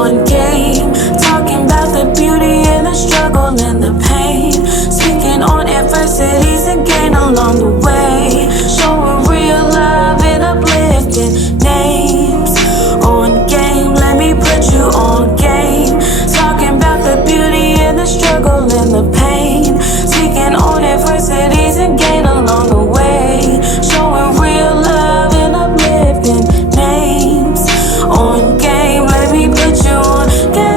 on game. Talking about the beauty and the struggle and the pain. Speaking on adversities and gain along the way. Showing real love and uplifting names. On game, let me put you on game. Talking about the beauty and the struggle and the pain. Speaking on adversities and gain along the way. Showing real love and uplifting names. On game, let me put you on game.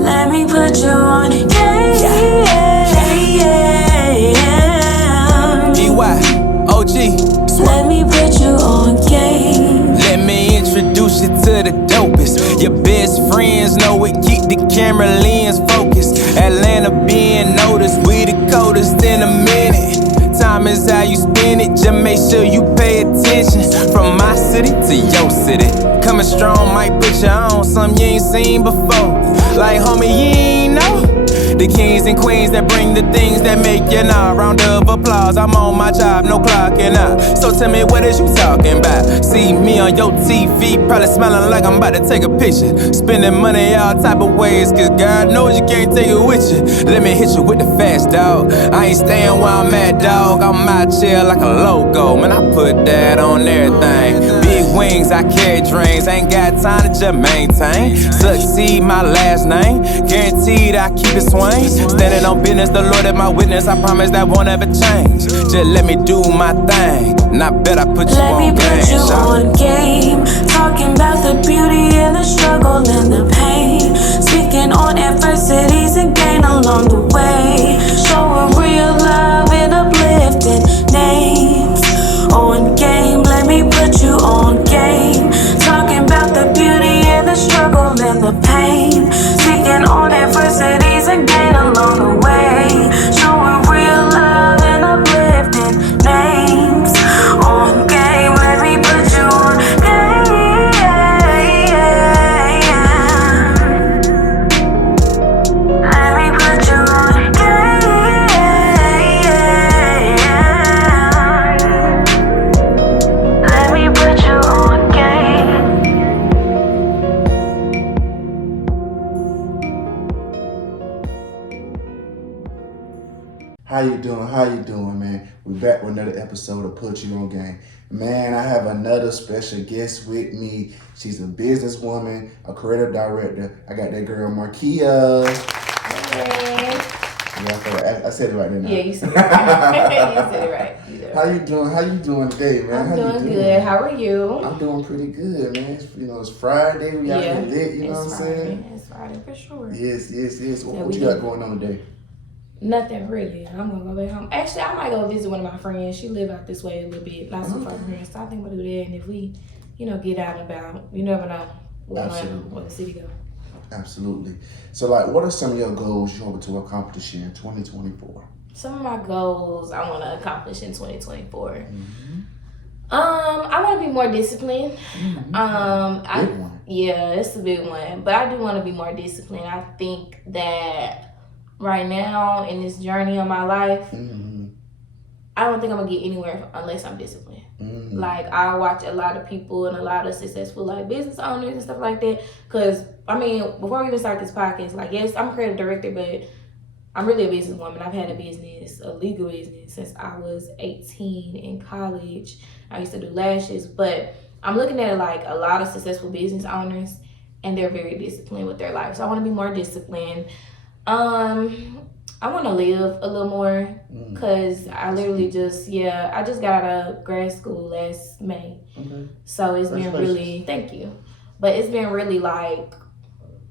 Let me put you on game. Let me put you on game. Let me introduce you to the dopest. Your best friends know it, keep the camera lens focused. Atlanta being noticed, we the coldest in a minute. Time is how you spend it, just make sure you pay attention. From my city to your city, coming strong might put you on something you ain't seen before. Like homie, you ain't know the kings and queens that bring the things that make you know. Round of applause, I'm on my job, no clocking out. So tell me, what is you talking about? See me on your TV, probably smiling like I'm about to take a picture. Spending money all type of ways, cause God knows you can't take it with you. Let me hit you with the fast, dog. I ain't staying where I'm at, dog. I'm out here like a logo, man, I put that on everything. Big wings, I carry dreams, ain't got time to just maintain. Succeed, my last name, guaranteed I keep it swing. Standing on business, the Lord is my witness. I promise that won't ever change. Just let me do my thing, and I bet I put you Let on me game. put you on game. Talking about the beauty and the struggle and the pain. Speaking on adversities and gain along the way. Showing real love and uplifting names. On game, let me put you on game. Talking about the beauty and the struggle and the pain. Speaking on adversities and gain along the way. Showing real love and uplifting names. On game, let me put you on game. Let me put you on game. Let me put you on game. How you doing? How you doing, man? We're back with another episode of Put You On Game. Man, I have another special guest with me. She's a businesswoman, a creative director. I got that girl, MARKIA. Hey. Yeah, I said it right there. Yeah, you said it right. You said it right. How you doing? How you doing today, man? I'm doing good. How are you? I'm doing pretty good, man. It's Friday. We out here lit, you know what I'm saying? It's Friday for sure. Yes. What you got going on today? Nothing really. I'm gonna go back home. Actually, I might go visit one of my friends. She live out this way a little bit, not so far from here. So I think we'll do that. And if we, get out and about, you never know where the city go. Absolutely. So, what are some of your goals you hope to accomplish in 2024? Some of my goals I want to accomplish in 2024. Mm-hmm. I want to be more disciplined. Mm-hmm. Big one. Yeah, it's a big one. But I do want to be more disciplined. I think that right now in this journey of my life, I don't think I'm gonna get anywhere unless I'm disciplined. Mm-hmm. Like, I watch a lot of people and a lot of successful business owners and stuff like that. Cause before we even start this podcast, yes, I'm a creative director, but I'm really a businesswoman. I've had a legal business since I was 18 in college. I used to do lashes, but I'm looking at a lot of successful business owners, and they're very disciplined with their life. So I want to be more disciplined. I want to live a little more, because I literally I just got out of grad school last May. Okay. So it's been really, thank you. But it's been really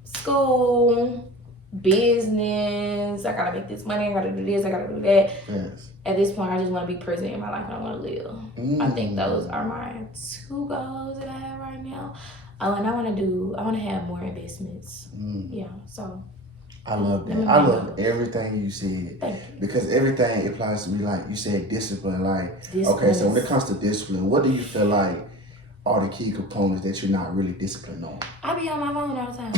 school, business, I got to make this money, I got to do this, I got to do that. Yes. At this point, I just want to be present in my life and I want to live. I think those are my two goals that I have right now. And I want to have more investments. Yeah, so. I love that. I love everything you said. Thank you. Because everything applies to me, you said, discipline. Okay, so when it comes to discipline, what do you feel like are the key components that you're not really disciplined on? I be on my phone all the time.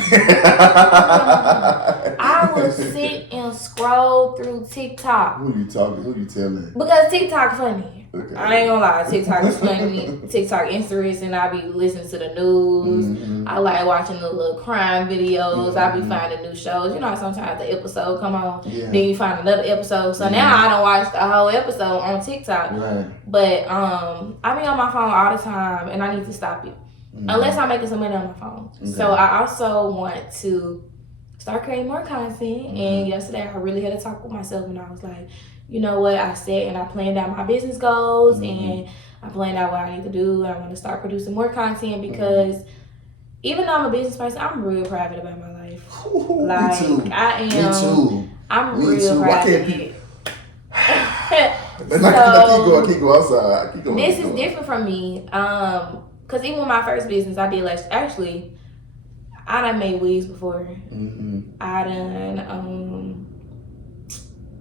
I will sit and scroll through TikTok. Who you talking? Who you telling? Because TikTok funny. Okay. I ain't gonna lie, TikTok is funny. TikTok interesting. I be listening to the news. I like watching the little crime videos. I be finding new shows. You know, sometimes the episode come on, then you find another episode. So now I don't watch the whole episode on TikTok. Right. But I be on my phone all the time, and I need to stop it unless I'm making some money on my phone. Okay. So I also want to start creating more content. And yesterday I really had a talk with myself, and I was like, you know what, I said, and I planned out my business goals, and I planned out what I need to do. I want to start producing more content because even though I'm a business person, I'm real private about my life. Like, me too. I am. Me too. I'm me real too. Private. Keep going. Keep going. This is different from me. Cause even with my first business, I did actually, I done made wigs before. I done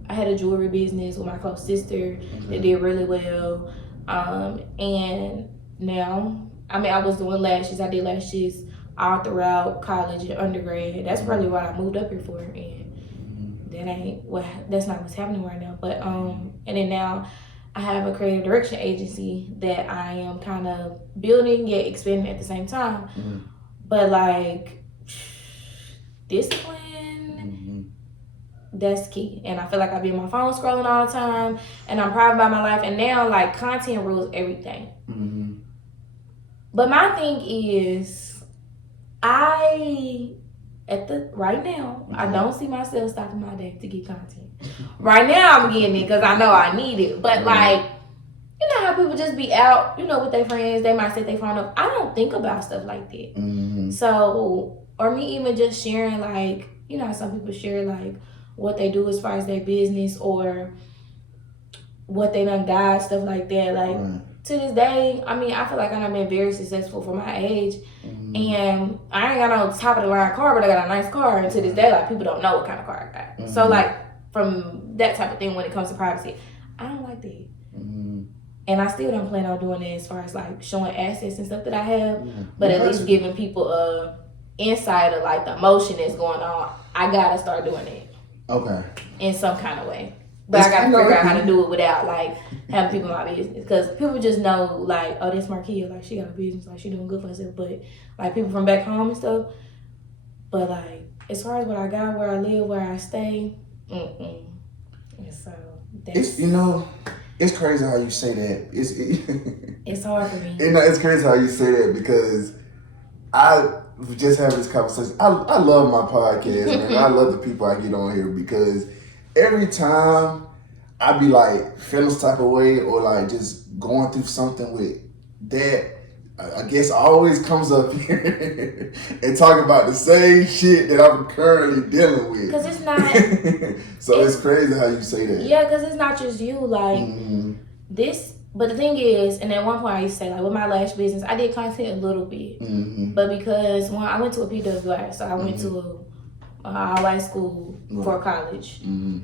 I had a jewelry business with my close sister that did really well. And now, I mean, I was doing lashes. I did lashes all throughout college and undergrad. That's really what I moved up here for. And that's not what's happening right now. But, and then now I have a creative direction agency that I am kind of building yet expanding at the same time. But like, discipline, that's key. And I feel like I be on my phone scrolling all the time, and I'm private about my life. And now, like, content rules everything. But my thing is, right now, I don't see myself stopping my day to get content. Right now, I'm getting it because I know I need it. But like, you know how people just be out, you know, with their friends, they might set their phone up. I don't think about stuff like that. So, or me even just sharing, like, you know how some people share, like, what they do as far as their business or what they done got, stuff like that. Like, to this day, I mean, I feel like I've been very successful for my age. And I ain't got no top of the line car, but I got a nice car. And to this day, like, people don't know what kind of car I got. So, like, from that type of thing when it comes to privacy, I don't like that. And I still don't plan on doing it as far as, like, showing assets and stuff that I have. But at least giving people a insight of, like, the emotion that's going on. I gotta start doing it. Okay. In some kind of way. But I gotta figure out how to do it without, like, having people in my business. Because people just know, like, oh, this MARKIA, like, she got a business, like, she doing good for herself. But, like, people from back home and stuff. But, like, as far as what I got, where I live, where I stay, And so that's... It's crazy how you say that. It's hard for me. It's crazy how you say that because I just have this conversation. I love my podcast, man. I love the people I get on here because every time I be like feeling some type of way or like just going through something with that, I guess always comes up here and talk about the same shit that I'm currently dealing with. Because it's not... So it's crazy how you say that. Yeah, because it's not just you. Like, this... But the thing is, and at one point I used to say, like, with my lash business, I did content a little bit. But because when I went to a PWI, so I went to a all-white school for college. And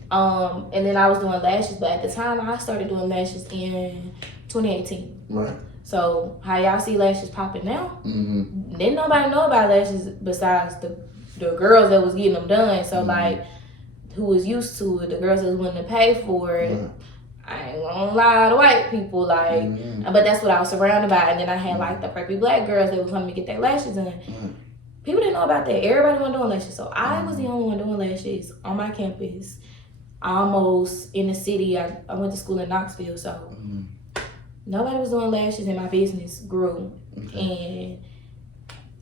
then I was doing lashes, but at the time I started doing lashes in 2018. Right. So how y'all see lashes popping now? Didn't nobody know about lashes besides the girls that was getting them done. So like, who was used to it, the girls that was willing to pay for it. I ain't gonna lie to white people, like, but that's what I was surrounded by. And then I had like the preppy black girls that would come to get their lashes done. People didn't know about that. Everybody wasn't doing lashes. So I was the only one doing lashes on my campus, almost in the city. I went to school in Knoxville, so nobody was doing lashes, and my business grew. And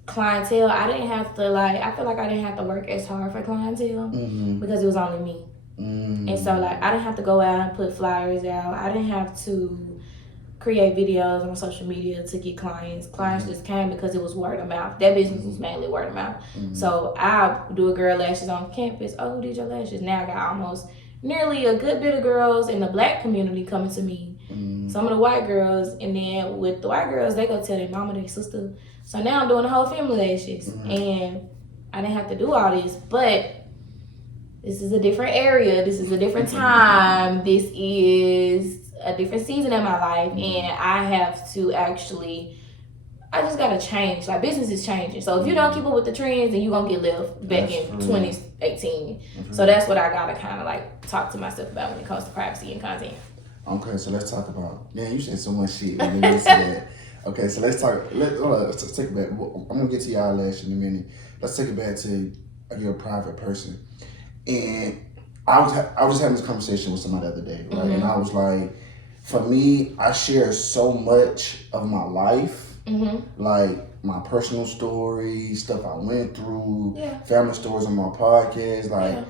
clientele, I didn't have to, like, I feel like I didn't have to work as hard for clientele because it was only me. And so, like, I didn't have to go out and put flyers out. I didn't have to create videos on social media to get clients. Clients just came because it was word of mouth. That business was mainly word of mouth. So I do a girl lashes on campus. Oh, who did your lashes? Now I got almost nearly a good bit of girls in the black community coming to me. Some of the white girls, and then with the white girls, they go tell their mama, their sister. So now I'm doing the whole family lashes. And I didn't have to do all this, but this is a different area. This is a different time. This is a different season in my life. And I have to actually, I just got to change. Like, business is changing. So if you don't keep up with the trends, then you're going to get left back in 2018. So that's what I got to kind of like talk to myself about when it comes to privacy and content. Okay, so let's talk about. Man, you said so much shit. We didn't listen to that. Okay, so let's talk. Let's take it back. I'm gonna get to y'all last in a minute. Let's take it back to you're a private person, and I was just having this conversation with somebody the other day, right? And I was like, for me, I share so much of my life, like my personal stories, stuff I went through, family stories on my podcast, like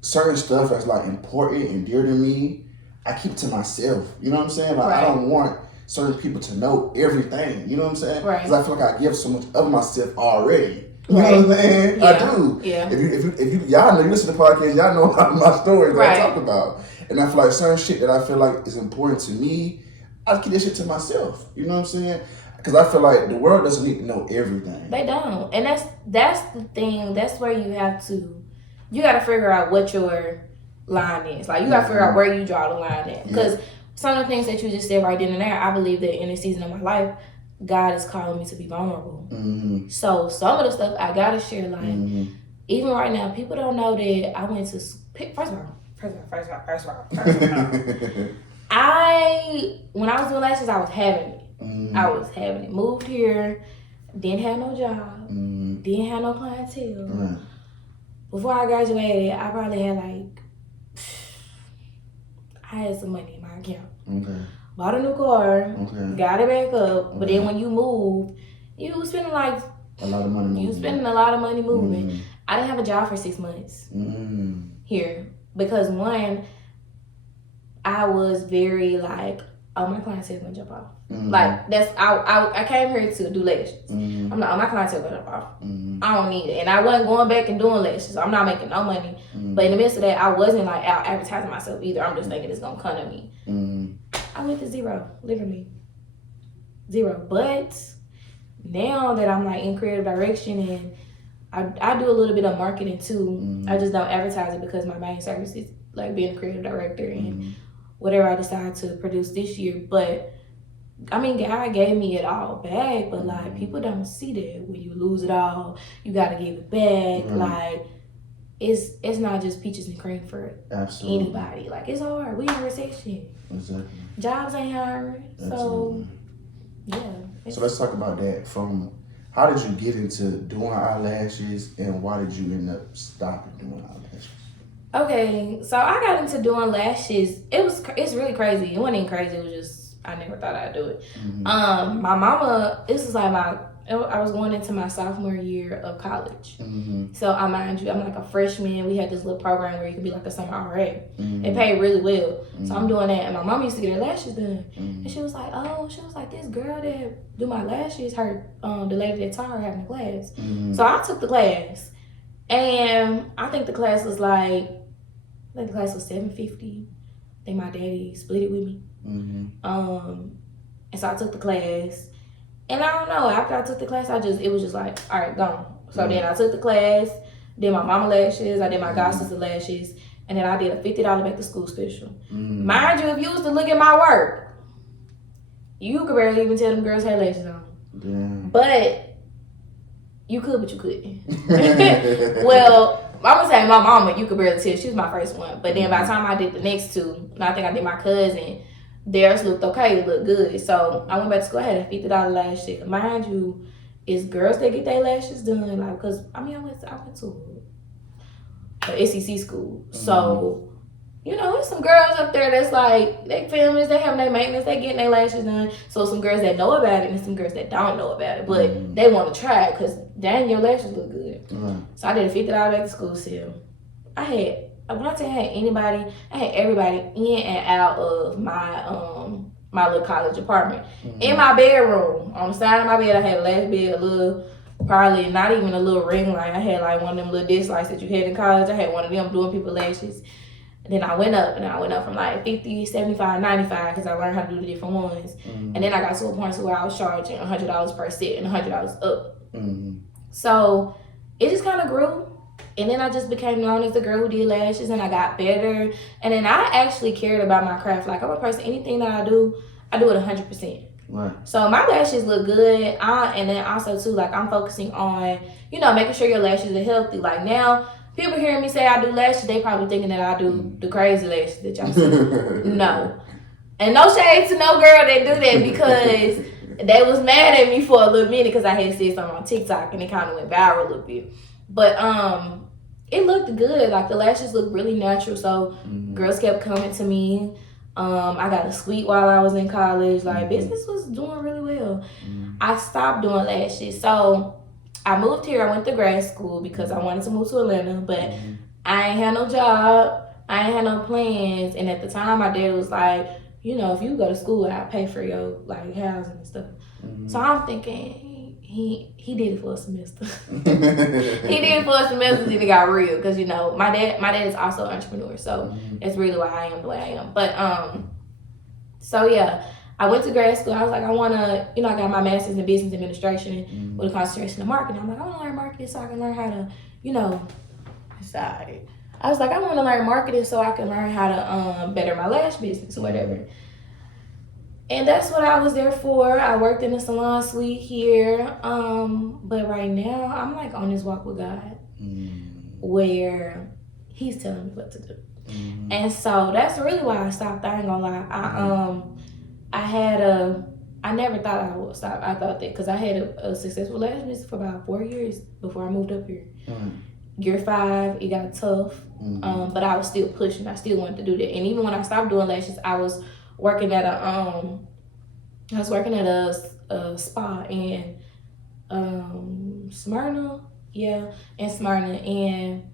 certain stuff that's like important and dear to me. I keep to myself. You know what I'm saying? Like I don't want certain people to know everything. You know what I'm saying? Right. Because I feel like I give so much of myself already. You know what I'm saying? Yeah. I do. Yeah. If you y'all know, you listen to podcasts, y'all know a lot of my stories that I talk about. And I feel like certain shit that I feel like is important to me, I keep that shit to myself. You know what I'm saying? Because I feel like the world doesn't need to know everything. They don't. And that's the thing. That's where you got to figure out what your line is. Like, you got to figure out where you draw the line at. Because some of the things that you just said right then and there, I believe that in this season of my life, God is calling me to be vulnerable. So some of the stuff I got to share, like, even right now, people don't know that I went to, first of all, when I was doing lashes, I was having it. I was having it. Moved here, didn't have no job, didn't have no clientele. Before I graduated, I probably had I had some money in my account. Bought a new car, got it back up, but then when you move, you spending a lot of money moving. You spending a lot of money moving. I didn't have a job for 6 months here because one, I was very like, oh, my clientele gonna jump off. Like I came here to do lashes. I'm like, oh, my clientele gonna jump off. I don't need it, and I wasn't going back and doing lashes. I'm not making no money. But in the midst of that, I wasn't like out advertising myself either. I'm just thinking it's gonna come to me. I went to zero, literally zero. But now that I'm like in creative direction and I do a little bit of marketing too. I just don't advertise it because my main service is like being a creative director and whatever I decide to produce this year. But I mean, God gave me it all back, but like people don't see that. When you lose it all, you gotta give it back. Like it's not just peaches and cream for anybody. Like, it's hard. We in a recession. Exactly. Jobs ain't hiring. So yeah. So let's talk about that. From how did you get into doing eyelashes, and why did you end up stopping doing eyelashes? Okay, so I got into doing lashes. It's really crazy. It wasn't even crazy. It was just I never thought I'd do it. My mama. This is like I was going into my sophomore year of college. So I mind you, I'm like a freshman. We had this little program where you could be like a summer RA. It paid really well. So I'm doing that, and my mom used to get her lashes done. And she was like, this girl that do my lashes, the lady that taught her having a class. So I took the class, and I think the class was $750. I think my daddy split it with me. And so I took the class. And I don't know, after I took the class, it was just like, all right, gone. So then I took the class, did my mama lashes, I did my god sister lashes, and then I did a $50 back to school special. Mind you, if you was to look at my work, you could barely even tell them girls had lashes on. But you could, but you couldn't. Well, I'm gonna say my mama, you could barely tell. She was my first one. But then by the time I did the next two, and I think I did my cousin, theirs looked okay, it looked good. So I went back to school, I had a $50 lash set. Mind you, it's girls that get their lashes done, like, because I went to a SEC school. So, you know, there's some girls up there that's like, they families, they have their maintenance, they getting their lashes done. So some girls that know about it and some girls that don't know about it, but they want to try it because dang, your lashes look good. So I did a $50 back to school sale. When I say I had everybody in and out of my little college apartment. In my bedroom, on the side of my bed, I had a lash bed, a little, probably not even a little ring light. I had like one of them little disc lights that you had in college. I had one of them doing people lashes. And then I went up from like 50, 75, 95 because I learned how to do the different ones. And then I got to a point where I was charging $100 per set and $100 up. So it just kind of grew. And then I just became known as the girl who did lashes, and I got better. And then I actually cared about my craft. Like, I'm a person, anything that I do it 100%. Right. So my lashes look good. And then also too, like, I'm focusing on, you know, making sure your lashes are healthy. Like, now, people hearing me say I do lashes, they probably thinking that I do the crazy lashes that y'all see. No. And no shade to no girl that do that because they was mad at me for a little minute because I had said something on TikTok and it kind of went viral a little bit. But it looked good. Like the lashes looked really natural. So girls kept coming to me. I got a suite while I was in college. Like business was doing really well. I stopped doing lashes. So I moved here. I went to grad school because I wanted to move to Atlanta, but I ain't had no job. I ain't had no plans. And at the time, my dad was like, you know, if you go to school, I'll pay for your like housing and stuff. So I'm thinking he did it for a semester. He did it for a semester, then it got real. Because, you know, my dad is also an entrepreneur. So that's really why I am the way I am. But, so yeah, I went to grad school. I was like, I want to, you know, I got my master's in business administration with a concentration in marketing. I'm like, I want to learn marketing so I can learn how to, you know, decide. I was like, I want to learn marketing so I can learn how to better my lash business or whatever. And that's what I was there for. I worked in the salon suite here. But right now, I'm like on this walk with God where he's telling me what to do. And so that's really why I stopped. I ain't gonna lie. I never thought I would stop. I thought that because I had a successful lash business for about 4 years before I moved up here. Year 5, it got tough, but I was still pushing. I still wanted to do that. And even when I stopped doing lashes, I was working at a spa in Smyrna, in Smyrna, and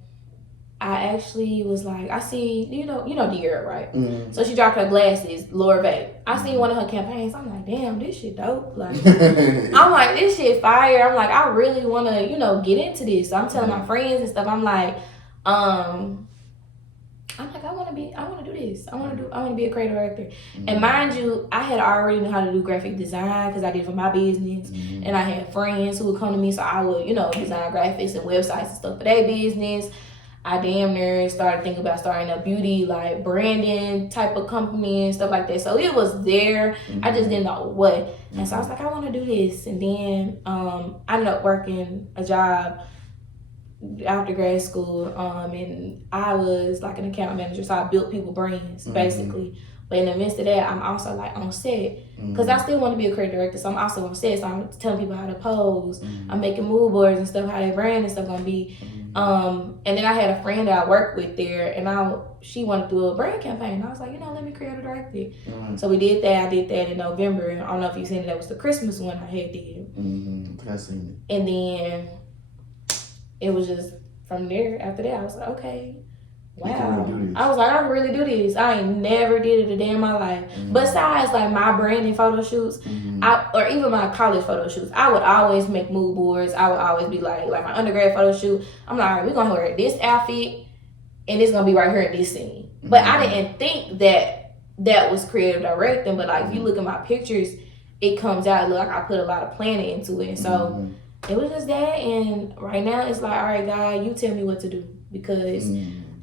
I actually was like, I seen, you know De'Ara, right? So she dropped her glasses, Laura Bay. I seen one of her campaigns. I'm like, damn, this shit dope. Like, I'm like, this shit fire. I'm like, I really want to, you know, get into this. So I'm telling my friends and stuff. I'm like, I want to do this. I want to be a creative director. And mind you, I had already knew how to do graphic design because I did it for my business. And I had friends who would come to me, so I would, you know, design graphics and websites and stuff for their business. I damn near started thinking about starting a beauty, like, branding type of company and stuff like that. So it was there. I just didn't know what. And so I was like, I want to do this. And then I ended up working a job after grad school. And I was like an account manager. So I built people brands, basically. But in the midst of that, I'm also like on set. Because I still want to be a creative director. So I'm also on set. So I'm telling people how to pose. I'm making mood boards and stuff, how their brand and stuff going to be. And then I had a friend that I worked with there, and she wanted to do a brand campaign. And I was like, you know, let me create a director. So we did that. I did that in November. I don't know if you've seen it. That was the Christmas one I had did. I seen it. And then it was just from there. After that, I was like, okay, wow. I was like, I can really do this. I ain't never did it a day in my life. Besides, like, my branding photo shoots, or even my college photo shoots, I would always make mood boards. I would always be like my undergrad photo shoot, I'm like, all right, we're going to wear this outfit, and it's going to be right here in this scene. But I didn't think that was creative directing. But, like, if you look at my pictures, it comes out, look, like I put a lot of planning into it. And so it was just that. And right now, it's like, all right, God, you tell me what to do. Because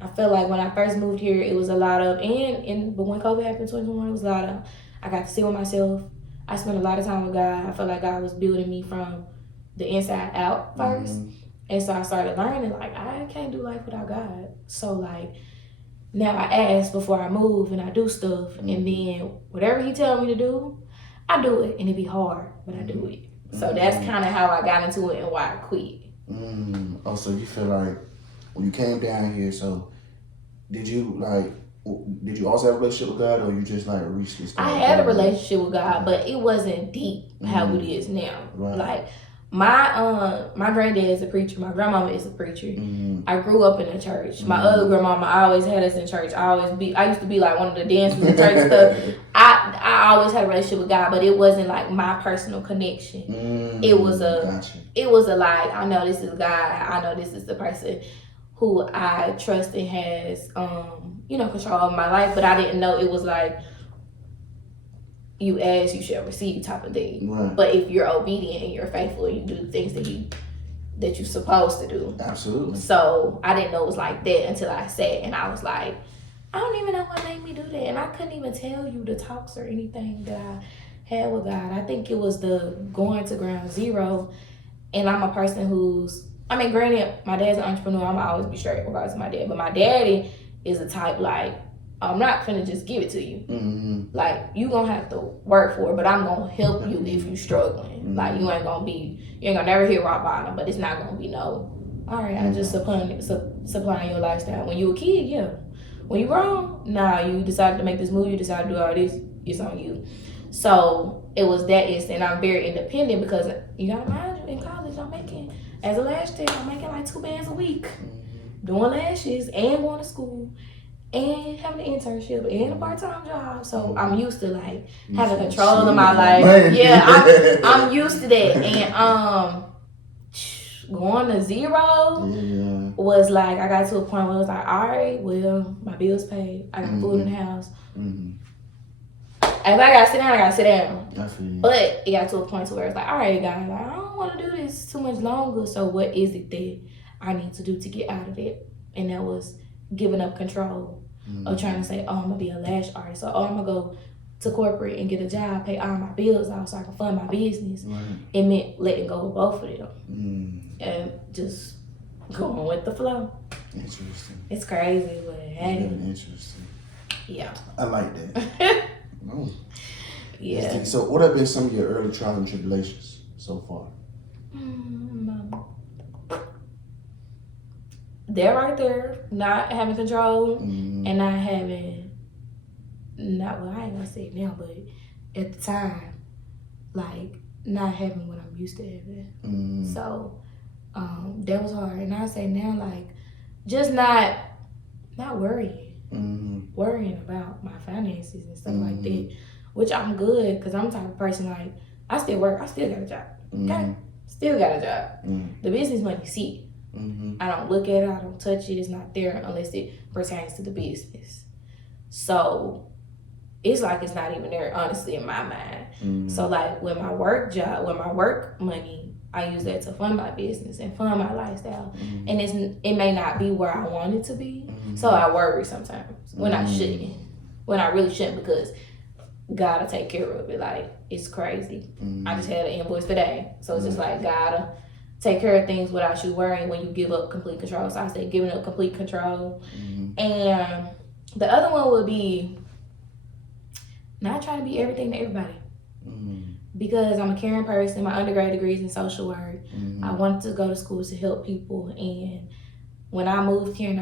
I felt like when I first moved here, it was a lot of, but when COVID happened in 2021, it was a lot of, I got to sit with myself. I spent a lot of time with God. I felt like God was building me from the inside out first. And so I started learning, like, I can't do life without God. So, like, now I ask before I move and I do stuff. And then whatever he tells me to do, I do it. And it be hard, but I do it. So that's kind of how I got into it and why I quit. Oh, so you feel like when you came down here, so did you also have a relationship with God, or you just like recently started? I had a relationship with God, but it wasn't deep how it is now. Right. Like my granddad is a preacher, my grandmama is a preacher. I grew up in a church. My other grandmama always had us in church. I used to be like one of the dancers in church and stuff. I always had a relationship with God, but it wasn't like my personal connection. It was like, I know this is God. I know this is the person who I trust and has, control of my life. But I didn't know it was like, you ask, you shall receive type of thing. Right. But if you're obedient and you're faithful and you do the things that you're supposed to do. Absolutely. So I didn't know it was like that until I sat and I was like, I don't even know what made me do that. And I couldn't even tell you the talks or anything that I had with God. I think it was the going to ground zero. And I'm a person granted, my dad's an entrepreneur. I'm always be straight regardless of my dad. But my daddy is a type like, I'm not finna just give it to you. Mm-hmm. Like, you gonna have to work for it, but I'm gonna help you if you struggling. Mm-hmm. Like, you ain't gonna never hit rock bottom, but it's not gonna be no, all right, I just supplying your lifestyle. When you a kid, yeah. When you grown, nah, you decided to make this move, you decided to do all this, it's on you. So it was that instant. I'm very independent because you gotta mind you, in college, I'm making, as a lash tech, I'm making like 2 bands a week, doing lashes and going to school and having an internship and a part-time job. So I'm used to like having control of my life. Yeah, I'm used to that. And going to zero was like, I got to a point where it was like, all right, well, my bills paid, I got food in the house. If I gotta sit down, I gotta sit down. But it got to a point to where it's like, all right, guys, like, I don't want to do this too much longer. So what is it that I need to do to get out of it? And that was giving up control of trying to say, oh, I'm gonna be a lash artist, or oh, I'm gonna go to corporate and get a job, pay all my bills off so I can fund my business. It meant letting go of both of them and just going with the flow. Interesting. It's crazy, but hey. Interesting. Yeah. I like that. No. Yeah. So what have been some of your early trials and tribulations so far? They're right there, not having control and not having, well, I ain't gonna say it now, but at the time, like, not having what I'm used to having. So that was hard. And I say now, like, just not worrying about my finances and stuff like that, which I'm good, because I'm the type of person, like, I still work, I still got a job, okay? Still got a job. The business money, see, I don't look at it, I don't touch it, it's not there unless it pertains to the business. So it's like it's not even there, honestly, in my mind. So like with my work money, I use that to fund my business and fund my lifestyle. And it may not be where I want it to be. So I worry sometimes when I shouldn't. When I really shouldn't, because gotta take care of it. Like, it's crazy. I just had an invoice today. So it's just like, gotta take care of things without you worrying when you give up complete control. So I say giving up complete control. And the other one would be not trying to be everything to everybody. Because I'm a caring person. My undergrad degree is in social work. I wanted to go to school to help people. And when I moved here and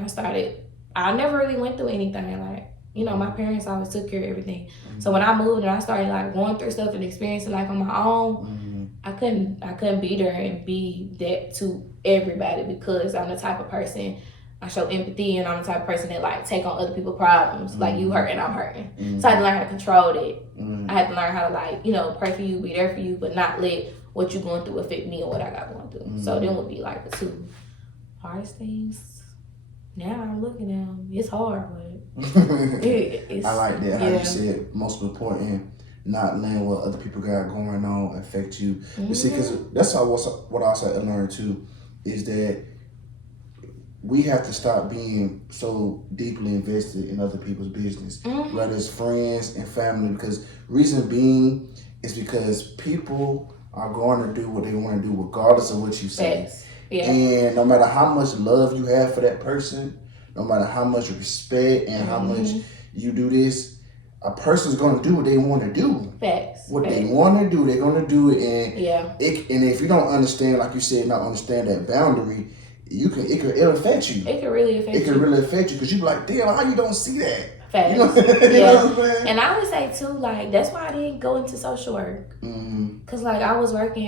I never really went through anything. Like, you know, my parents always took care of everything. So when I moved and I started like going through stuff and experiencing life on my own, I couldn't be there and be that to everybody, because I'm the type of person, I show empathy, and I'm the type of person that like take on other people's problems. Like, you hurting, I'm hurting. So I had to learn how to control that. I had to learn how to, like, you know, pray for you, be there for you, but not let what you're going through affect me and what I got going through. So them would be like the 2 hardest things. Now I'm looking at them, it's hard, but it's, I like that, how you said, most important, not letting what other people got going on affect you. You see, because that's what I also learned too, is that we have to stop being so deeply invested in other people's business, whether it's friends and family, because reason being is because people are going to do what they want to do regardless of what you say. And no matter how much love you have for that person, no matter how much respect and how much you do this, a person's going to do what they want to do. What they want to do, they're going to do it. And and if you don't understand, like you said, not understand that boundary, it'll affect you. It can really affect you, because you be like, damn, how you don't see that? You know what I'm saying? And I would say too, like, that's why I didn't go into social work. Cause like I was working,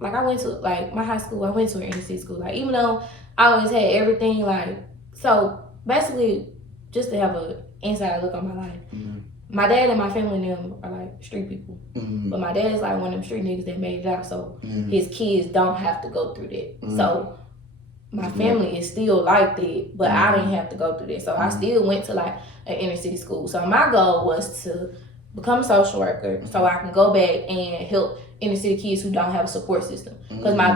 like I went to like my high school. I went to an inner city school. Like, even though I always had everything, like, so basically, just to have a inside look on my life. My dad and my family and them are like street people, but my dad's like one of them street niggas that made it out, so his kids don't have to go through that. So my family is still like that, but I didn't have to go through that. So I still went to like an inner city school. So my goal was to become a social worker so I can go back and help inner city kids who don't have a support system. Because my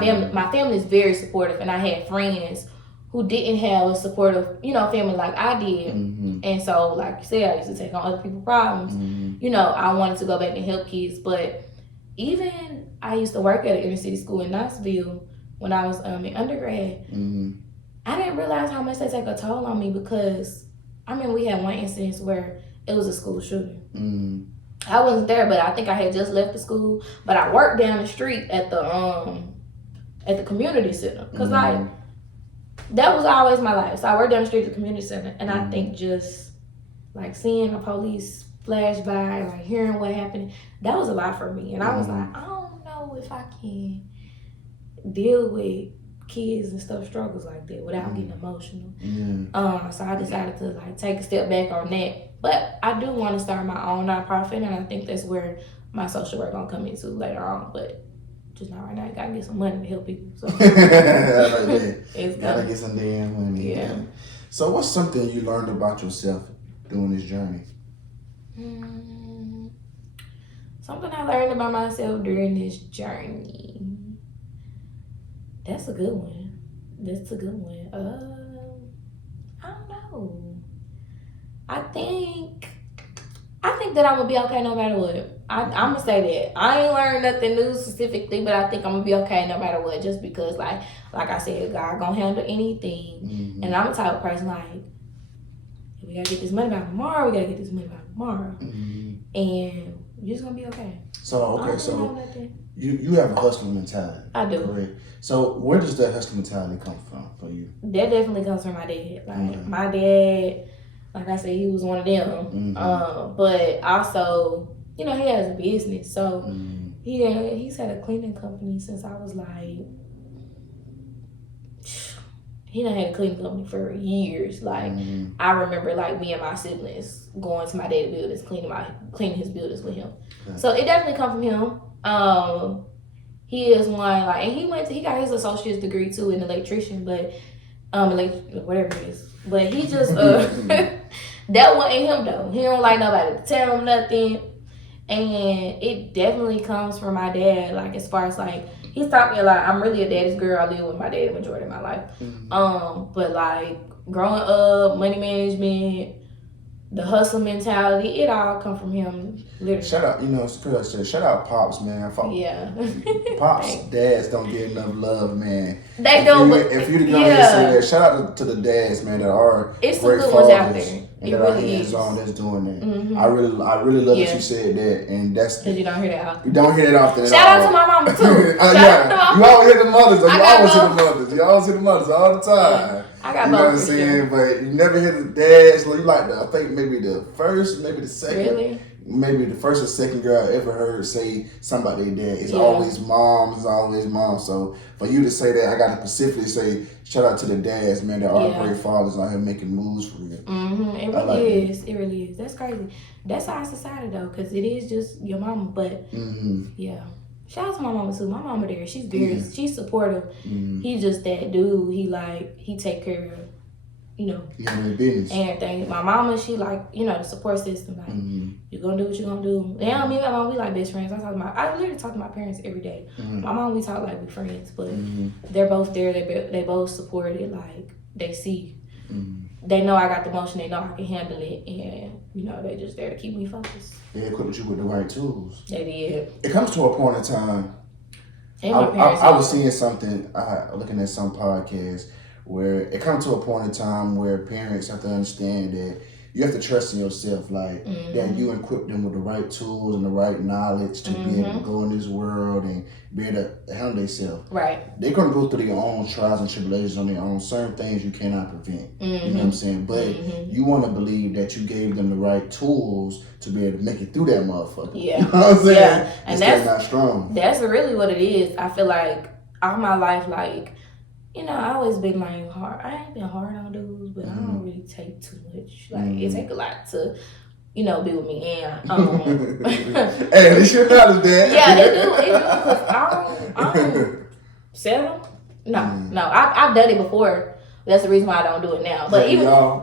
family is very supportive, and I had friends who didn't have a supportive, you know, family like I did. And so, like you said, I used to take on other people's problems. You know, I wanted to go back and help kids. But even I used to work at an inner city school in Knoxville when I was in undergrad. I didn't realize how much that take a toll on me, because I mean, we had one instance where it was a school shooting. I wasn't there, but I think I had just left the school. But I worked down the street at the community center, cause like that was always my life. So I worked down the street at the community center, and I think just like seeing the police flash by, like hearing what happened, that was a lot for me. And I was like, I don't know if I can deal with kids and stuff struggles like that without getting emotional. So I decided to like take a step back on that. But I do want to start my own nonprofit, and I think that's where my social work gonna come into later on. But just not right now. I gotta get some money to help people. So gotta get some damn money. Yeah. So what's something you learned about yourself during this journey? Something I learned about myself during this journey. That's a good one. I don't know. I think that I'm gonna be okay no matter what. I'm gonna say that. I ain't learned nothing new specifically, but I think I'm gonna be okay no matter what, just because like I said, God gonna handle anything. And I'm the type of person like, we gotta get this money by tomorrow, and you're just gonna be okay. So okay, so you have a hustler mentality. I do. Correct. So where does that hustler mentality come from for you? That definitely comes from my dad. Like my dad, like I said, he was one of them. But also, you know, he has a business. So he's had a cleaning company since I was like, he done had a cleaning company for years. Like I remember like me and my siblings going to my dad's buildings, cleaning his buildings with him. Okay. So it definitely come from him. He is one like, and he got his associate's degree too in electrician, but whatever it is. But he just that wasn't him though. He don't like nobody to tell him nothing. And it definitely comes from my dad, like as far as like he's taught me a lot. I'm really a daddy's girl. I live with my dad the majority of my life. But like growing up, money management, the hustle mentality, it all come from him. Literally. Shout out, you know, shout out Pops, man. Yeah. Pops, dads don't get enough love, man. They don't. If you to go ahead and say that, shout out to the dads, man, that are it's great some good ones out there. And that are hands-on that's doing that. I really love that you said that, and that's because you don't hear that often. You don't hear that often. Shout out to my mama too. You always hear the mothers. You always hear the mothers all the time. I got you know both. what I'm saying? But you never hear the dads. You like I think maybe the first, maybe the second. Really? Maybe the first or second girl I ever heard say something about their dad. It's always mom. It's always mom. So for you to say that, I got to specifically say shout out to the dads, man. That are great fathers out here making moves for you. It really is. It really is. That's crazy. That's our society though, because it is just your mama. But yeah. Shout out to my mama too. My mama there. She's very she's supportive. He's just that dude. He take care of, you know, business. Everything. My mama, she like, you know, the support system. Like you're gonna do what you're gonna do. Yeah, me and my mom, we like best friends. I literally talk to my parents every day. My mom, we talk like we friends, but they're both there. They both supported. Like they see. They know I got the motion. They know I can handle it, and you know they just there to keep me focused. They equipped you with the right tools. They did. It comes to a point in time. I was seeing something, looking at some podcasts, where it comes to a point in time where parents have to understand that you have to trust in yourself, like that you equip them with the right tools and the right knowledge to be able to go in this world and be able to handle themselves. Right. They're going to go through their own trials and tribulations on their own. Certain things you cannot prevent. You know what I'm saying? But you want to believe that you gave them the right tools to be able to make it through that motherfucker. Yeah. You know what I'm saying? Yeah. And that's not strong. That's really what it is. I feel like all my life, like, you know, I always been like hard. I ain't been hard on dudes, but I don't really take too much. Like it take a lot to, you know, be with me. And hey, they should know that. Yeah, they do. Because I don't settle. No. I've done it before. That's the reason why I don't do it now. But even but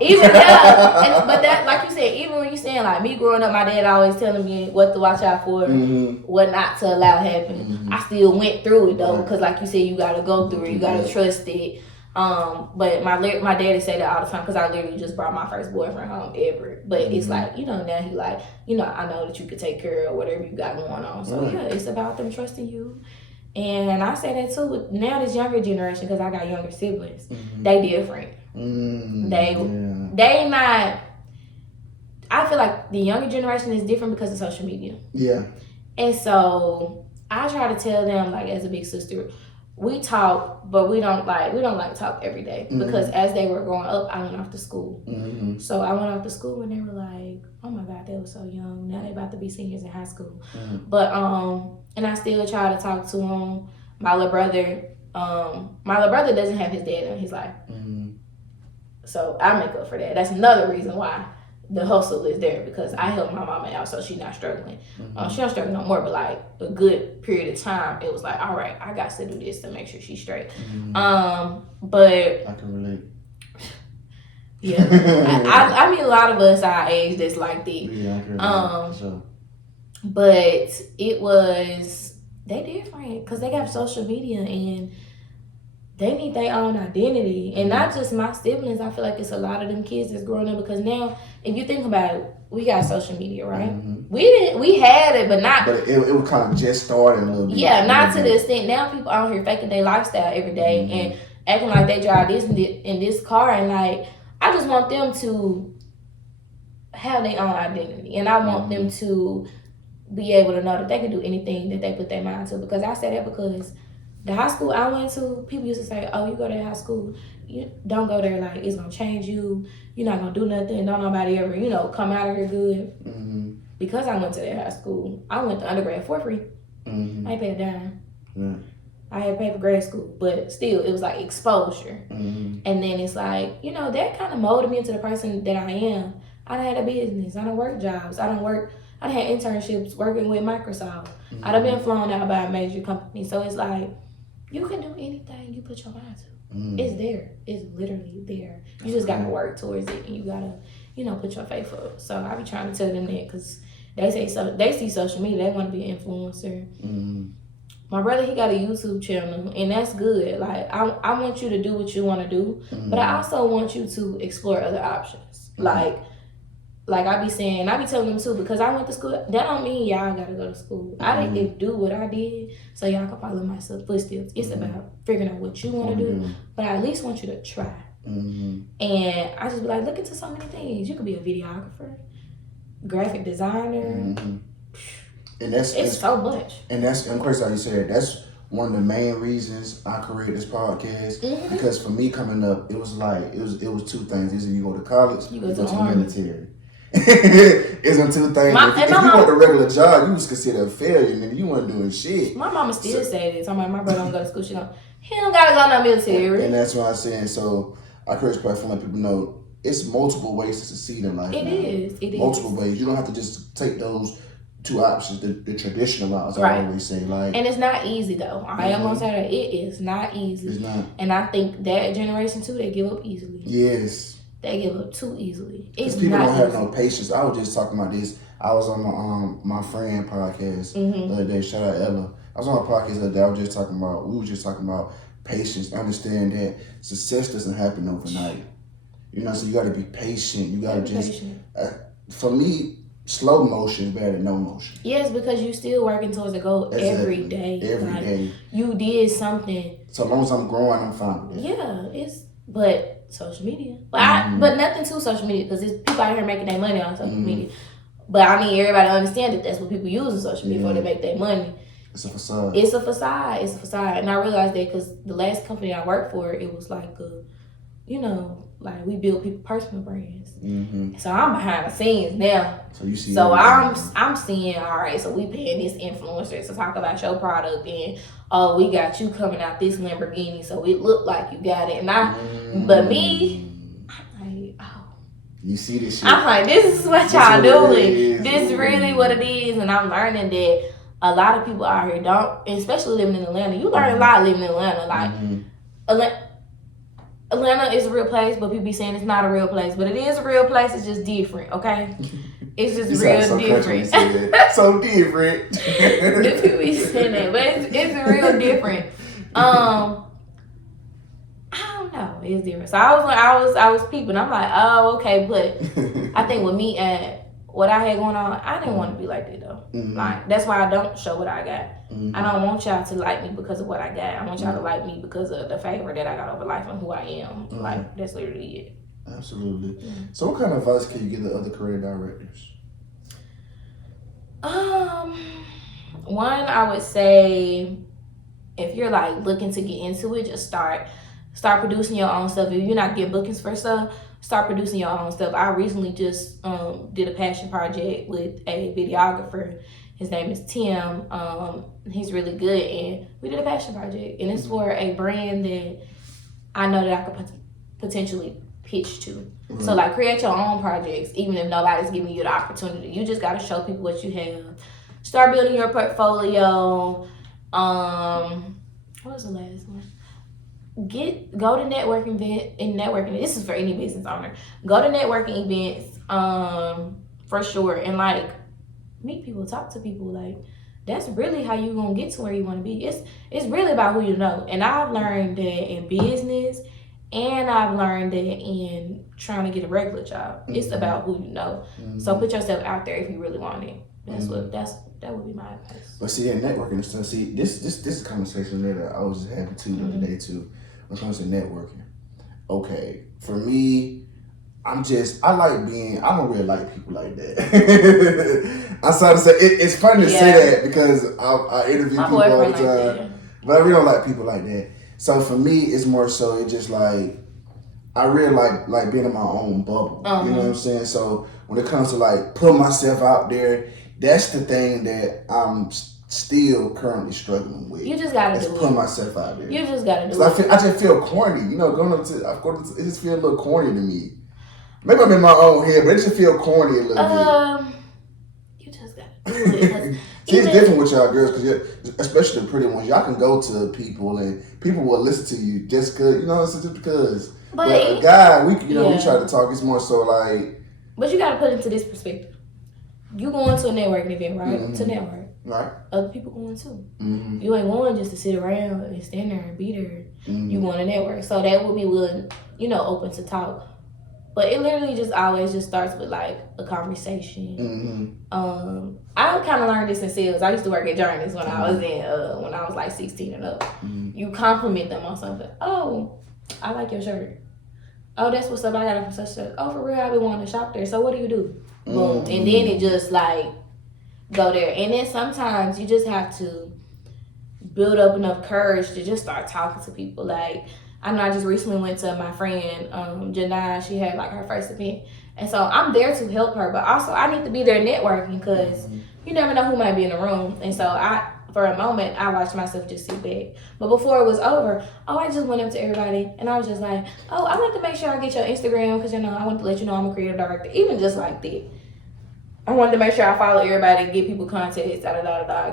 that, like you said, even when you saying like me growing up, my dad always telling me what to watch out for, what not to allow happen. I still went through it though, because like you said, you gotta go through it, you gotta trust it. But my daddy say that all the time, because I literally just brought my first boyfriend home ever. But it's like, you know, now he like, you know, I know that you could take care of whatever you got going on. So yeah, it's about them trusting you. And I say that too with now this younger generation, because I got younger siblings. They different. They not I feel like the younger generation is different because of social media. Yeah. And so I try to tell them, like, as a big sister, we talk, but we don't like to talk every day. Because as they were growing up, I went off to school. So I went off to school and they were like, oh my God, they were so young. Now they about to be seniors in high school. But and I still try to talk to them. My little brother doesn't have his dad in his life. So I make up for that. That's another reason why the hustle is there, because I help my mama out so she's not struggling. She don't struggle no more, but like a good period of time, it was like, all right, I got to do this to make sure she's straight. But I can relate. Yeah, I mean a lot of us our age that's like that. Yeah, I can relate. So. But they different because they got social media and they need their own identity. And not just my siblings, I feel like it's a lot of them kids that's growing up, because now, if you think about it, we got social media, right? We had it, but not. But it was kind of just starting a little bit. Yeah, not to the extent. Now people out here faking their lifestyle every day and acting like they drive this and this car, and like, I just want them to have their own identity, and I want them to be able to know that they can do anything that they put their mind to. Because I say that because the high school I went to, people used to say, oh, you go to high school, you don't go there, like, it's going to change you. You're not going to do nothing. Don't nobody ever, come out of here good. Because I went to that high school, I went to undergrad for free. I ain't paid a dime. I had paid for grad school, but still, it was like exposure. And then it's like, that kind of molded me into the person that I am. I done had a business. I done worked jobs. I done had internships working with Microsoft. I done been flown out by a major company. So it's like, you can do anything you put your mind to. It's there. It's literally there. You just gotta work towards it, and you gotta, put your faith up. So I be trying to tell them that, because they see social media, they want to be an influencer. My brother, he got a YouTube channel, and that's good. Like, I want you to do what you want to do, but I also want you to explore other options. Like I be telling them too, because I went to school, that don't mean y'all gotta go to school. I didn't do what I did so y'all can follow my footsteps. It's about figuring out what you want to do, but I at least want you to try. And I just be like, look into so many things. You could be a videographer, graphic designer. And it's so much. And I'm crazy how you said that's one of the main reasons I created this podcast. Because for me coming up, it was two things. Either you go to college, you go to the military. It's them two things. If you want a regular job, you was considered a failure, and you weren't doing shit. My mama still say this. My brother don't go to school. He don't gotta go to the military. And that's what I'm saying. So I create this platform, let people know it's multiple ways to succeed in life. It is multiple ways. You don't have to just take those two options, the traditional routes. I always say, like, and it's not easy though. I am gonna say that it is not easy. It's not. And I think that generation too, they give up easily. Yes. They give up too easily. Because people don't have no patience. I was just talking about this. I was on my friend podcast the other day. Shout out Ella. I was on a podcast the other day. We were just talking about patience. Understand that success doesn't happen overnight. So you got to be patient. You got to just. For me, slow motion is better than no motion. Yes, because you still working towards a goal every day. Every day. You did something. So as long as I'm growing, I'm fine with that. Yeah, but social media. But nothing to social media, because there's people out here making their money on social media. But I need everybody to understand that that's what people use social media for, to make their money. It's a facade. It's a facade. And I realized that because the last company I worked for, it was like like we build people personal brands. So I'm behind the scenes now. So you see. So I'm seeing, all right, so we paying this influencer to talk about your product, and we got you coming out this Lamborghini, so it looked like you got it. And but me, I'm like, oh. You see this shit. I'm like, this is what y'all doing. This is really what it is. And I'm learning that a lot of people out here don't, especially living in Atlanta. You learn a lot living in Atlanta. Like, Atlanta is a real place, but people be saying it's not a real place. But it is a real place. It's just different, okay? It's just real different. So different. The people be saying that, but it's real different. I don't know. It's different. So I was peeping. I'm like, oh, okay. But I think with me and what I had going on, I didn't want to be like that though. Like, that's why I don't show what I got. I don't want y'all to like me because of what I got. I want y'all to like me because of the favor that I got over life and who I am. Like, that's literally it. Absolutely. So what kind of advice can you give the other career directors? One, I would say, if you're like looking to get into it, just start producing your own stuff. If you're not getting bookings for stuff, start producing your own stuff. I recently just did a passion project with a videographer. His name is Tim. He's really good, and we did a passion project, and it's for a brand that I know that I could potentially pitch to. So like, create your own projects, even if nobody's giving you the opportunity. You just got to show people what you have. Start building your portfolio. What was the last one? Go to networking networking. This is for any business owner. Go to networking events, for sure, and like, meet people, talk to people. Like, that's really how you gonna get to where you want to be. It's really about who you know. And I've learned that in business, and I've learned that in trying to get a regular job. It's about who you know. So put yourself out there if you really want it. That would be my advice. But see, that networking and stuff. See, this is a conversation that I was just having too the other day too. When it comes to networking, okay, for me, I don't really like people like that. I'm sorry to say, it's funny to say that because I interview people all the time, but I really don't like people like that. So for me, it's more so, it's just like, I really like being in my own bubble. You know what I'm saying? So when it comes to like putting myself out there, that's the thing that I'm still currently struggling with. You just gotta do it. Putting myself out there. You just gotta do it. I just feel corny. You know, it just feels a little corny to me. Maybe I'm in my own head, but it just feel corny a little bit. You just gotta do it. See, it's different with y'all girls, because especially the pretty ones. Y'all can go to people and people will listen to you just because, you know, it's just because. But a guy, we try to talk. It's more so like. But you gotta put it into this perspective. You going to a networking event, right? To network. Right. Other people going too. You ain't going just to sit around and stand there and be there. You want to network. So that would be willing, open to talk. But it literally just always just starts with like a conversation. I kind of learned this in sales. I used to work at Journeys when I was like 16 and up. You compliment them on something. Oh, I like your shirt. Oh, that's what's up. I got it from such a. Oh, for real, I've been wanting to shop there. So what do? Boom. And then it just like go there. And then sometimes you just have to build up enough courage to just start talking to people. Like, I know I just recently went to my friend, Janai. She had like her first event. And so I'm there to help her, but also I need to be there networking because you never know who might be in the room. And so for a moment, I watched myself just sit back. But before it was over, I just went up to everybody and I was just like, I want to make sure I get your Instagram because, I want to let you know I'm a creative director. Even just like that. I wanted to make sure I follow everybody, get people contacts,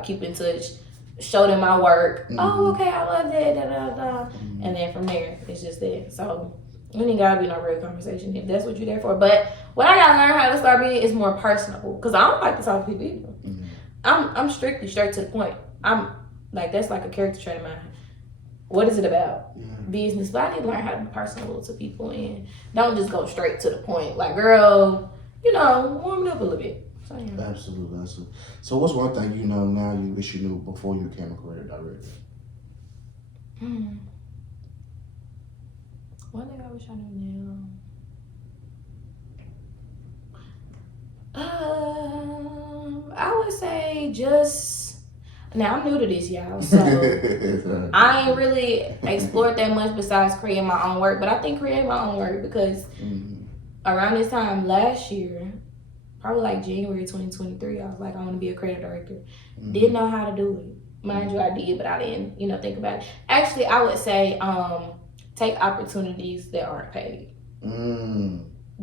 keep in touch, show them my work. Oh, okay, I love that, And then from there, it's just that. So, it ain't gotta be no real conversation if that's what you're there for. But what I gotta learn how to start being is more personable. Because I don't like to talk to people either. I'm strictly straight to the point. I'm like, that's like a character trait of mine. What is it about? Business. But I need to learn how to be personable to people and don't just go straight to the point. Like, girl, warm it up a little bit. So, yeah. Absolutely. So what's one thing you know now you wish you knew before you became a career director? One thing I wish I knew now. I would say now I'm new to this, y'all, so I ain't really explored that much besides creating my own work, but I think creating my own work because around this time last year, probably like January 2023, I was like, I want to be a creative director. Didn't know how to do it. Mind you, I did, but I didn't, think about it. Actually, I would say take opportunities that aren't paid.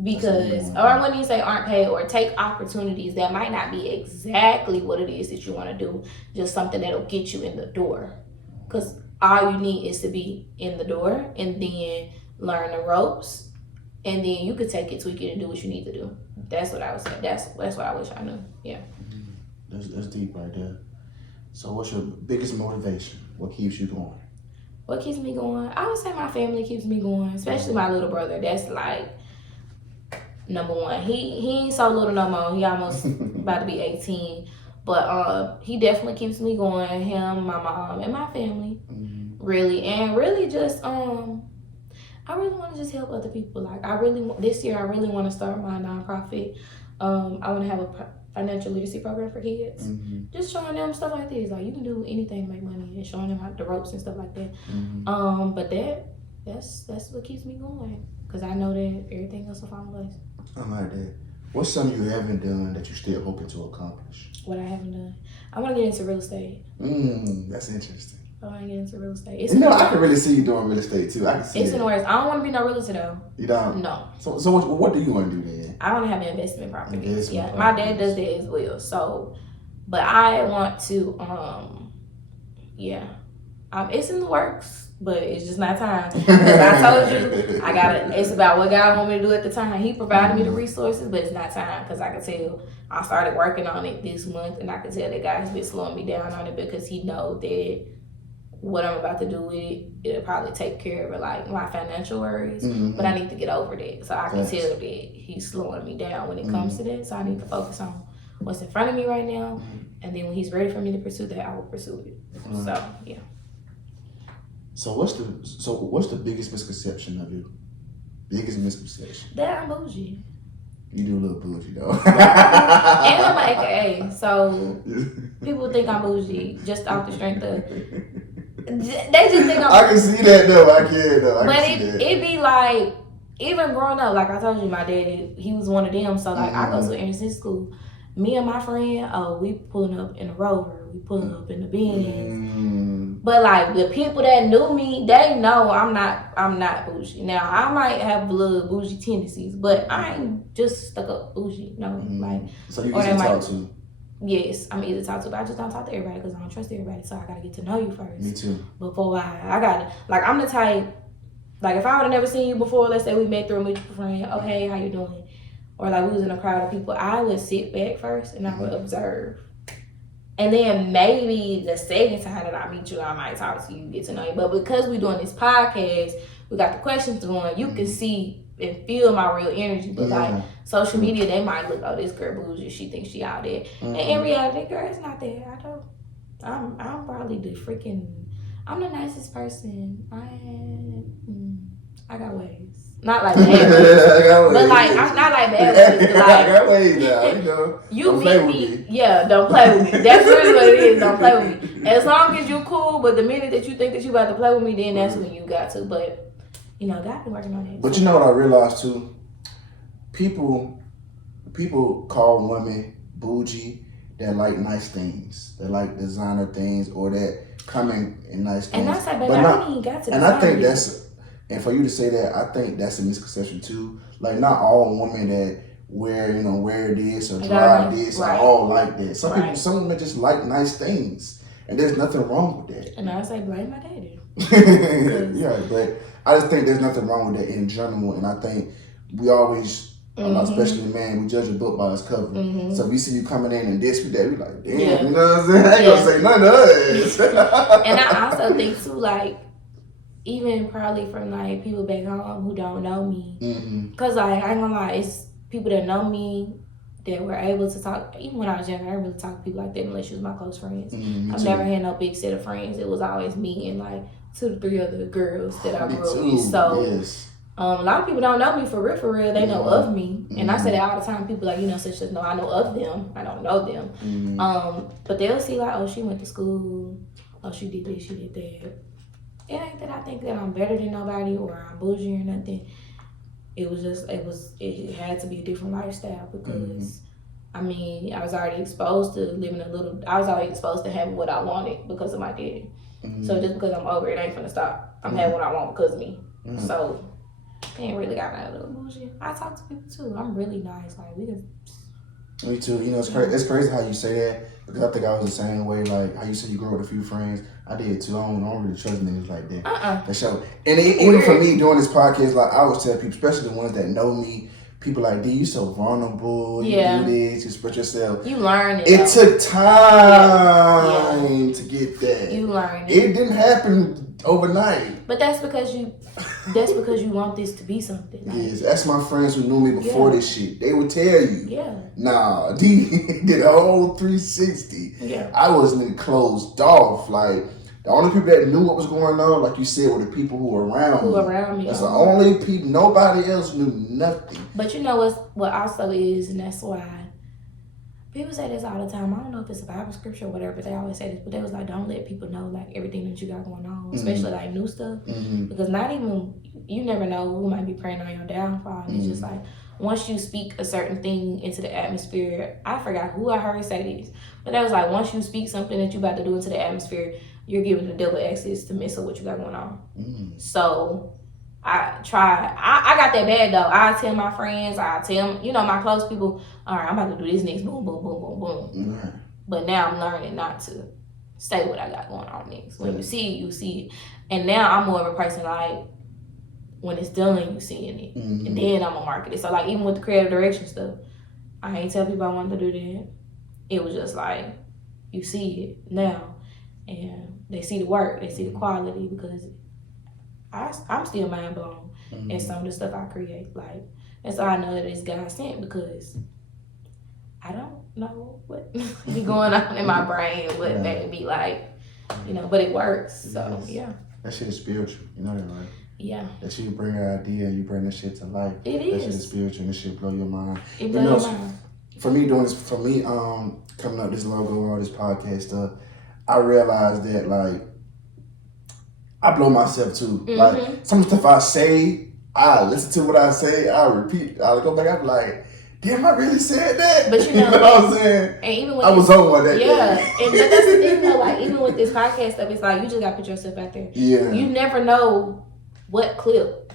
Because, or I wouldn't even say aren't paid, or take opportunities that might not be exactly what it is that you want to do, just something that'll get you in the door. Because all you need is to be in the door and then learn the ropes, and then you could take it, tweak it, and do what you need to do. That's what I would say. That's what I wish I knew. Yeah. That's deep right there. So what's your biggest motivation? What keeps you going? What keeps me going? I would say my family keeps me going, especially my little brother. That's like number one. He ain't so little no more. He almost about to be 18. But he definitely keeps me going. Him, my mom, and my family. Really. And really just I I really want to just help other people. Like this year I really want to start my nonprofit. I want to have a financial literacy program for kids. Just showing them stuff like this. Like you can do anything to make money, and showing them how the ropes and stuff like that. But that's what keeps me going, because I know that everything else will fall in place. I like that. What's something you haven't done that you're still hoping to accomplish? What I haven't done, I want to get into real estate. That's interesting. I want to get into real estate. I can really see you doing real estate too. I can see it's in the works. I don't want to be no realtor though. You don't? No. So what do you want to do then? I want to have an investment property. My dad does that as well. So, but I want to, it's in the works, but it's just not time. Because I told you, it's about what God wanted me to do at the time. He provided me the resources, but it's not time, because I can tell I started working on it this month, and I can tell that God has been slowing me down on it, because he knows that what I'm about to do with it, it'll probably take care of like my financial worries, but I need to get over that. So I can tell that he's slowing me down when it comes to that. So I need to focus on what's in front of me right now, and then when he's ready for me to pursue that, I will pursue it. So yeah. So what's the biggest misconception of you? Biggest misconception? That I'm bougie. You do a little bougie though. And I'm an AKA, so people think I'm bougie just off the strength of. They just think I can see that though. I can though. But it be like, even growing up, like I told you, my dad, he was one of them. So like I go to innocent school. Me and my friend, we pulling up in a Rover, we pulling up in the Benz. But like the people that knew me, they know I'm not bougie. Now I might have little bougie tendencies, but I ain't just stuck up bougie. No, like. So you easy to talk to. Yes, I'm easy to talk to, but I just don't talk to everybody because I don't trust everybody. So I gotta get to know you first. Me too. Before I gotta, like, I'm the type, like, if I would have never seen you before, let's say we met through a mutual friend, oh, hey, how you doing? Or like we was in a crowd of people, I would sit back first and I would observe. And then maybe the second time that I meet you, I might talk to you, get to know you. But because we're doing this podcast, we got the questions going, you can see and feel my real energy. But like social media, they might look, oh, this girl bougie, she thinks she out there. And in reality, girl, it's not there. I don't. I'm probably I'm the nicest person. I got ways. Not like bad ways. But like, I'm not like bad ways. Like, I got ways now, you know. You meet me. Yeah, don't play with me. That's really what it is. Don't play with me. As long as you cool, but the minute that you think that you about to play with me, then that's when you got to. But, God been working on that. But you know what I realized too? People call women bougie that like nice things. That like designer things, or that come in nice things. And I say, baby, I ain't got to. And I think and for you to say that, I think that's a misconception too. Like, not all women that wear this or drive this are all like that. Some women just like nice things, and there's nothing wrong with that. And I say, blame my daddy. Yeah, but I just think there's nothing wrong with that in general, and I think we always, especially men, we judge a book by its cover. So if we see you coming in and this with that, we like, damn, you know what I'm saying? I ain't gonna say nothing to us. And I also think too, like, even probably from like people back home who don't know me, because like I ain't gonna lie, it's people that know me that were able to talk. Even when I was younger, I didn't really talk to people like that unless she was my close friends. I've never had no big set of friends. It was always me and like 2 to 3 other girls that I grew up with. So a lot of people don't know me for real. They know of me, and I say that all the time. People like, such as no, I know of them. I don't know them. But they'll see like, oh, she went to school. Oh, she did this, she did that. It ain't that I think that I'm better than nobody or I'm bougie or nothing. It had to be a different lifestyle because, I was already exposed to I was already exposed to having what I wanted because of my daddy. So just because I'm over it ain't finna stop. I'm having what I want because of me. So, I ain't really got that little bougie. I talk to people too. I'm really nice. Like, we can... Me too. It's crazy how you say that, because I think I was the same way. Like how you said you grew up with a few friends. I did too. I don't really trust niggas like that. For sure. And even for me doing this podcast, like I always tell people, especially the ones that know me, people like, D, you so vulnerable. You do this. You express yourself. You learn it. It took time to get that. You learn it. It didn't happen overnight. But that's because you want this to be something. Like, yes, that's my friends who knew me before this shit. They would tell you. Nah, D did a whole 360. I wasn't closed off. Like, The only people that knew what was going on, like you said, were the people who were around me. That's the only people. Nobody else knew nothing. But you know what also is, and that's why people say this all the time. I don't know if it's a Bible scripture or whatever, but they always say this. But they was like, don't let people know like everything that you got going on, especially like new stuff, because not even you never know who might be praying on your downfall. And it's just like once you speak a certain thing into the atmosphere, I forgot who I heard say this, but that was like once you speak something that you about to do into the atmosphere, you're giving the devil access to mess up what you got going on. So I got that bad though. I tell my friends, I tell my close people, all right, I'm about to do this next, boom, boom, boom, boom, boom. But now I'm learning not to say what I got going on next. When you see it, you see it. And now I'm more of a person like, when it's done, you seeing it. And then I'm gonna market it. So like even with the creative direction stuff, I ain't tell people I wanted to do that. It was just like, you see it now. And they see the work, they see the quality, because I'm still mind blown at some of the stuff I create. Like, and so I know that it's God sent, because I don't know what be going on in my brain, what made it be like, but it works. So yeah. That shit is spiritual, you know that, right? Yeah. That you bring an idea, you bring that shit to life. It is. That shit is spiritual, and that shit blow your mind. It blows your mind. For me doing this, coming up this logo, all this podcast stuff, I realized that like I blow myself too. Like some stuff I say, I listen to what I say, I repeat, I go back, I'm like, damn, I really said that. But you know what I'm saying? And even with I was on one that day. And that's the thing though, like even with this podcast stuff, it's like you just gotta put yourself out there. Yeah. You never know what clip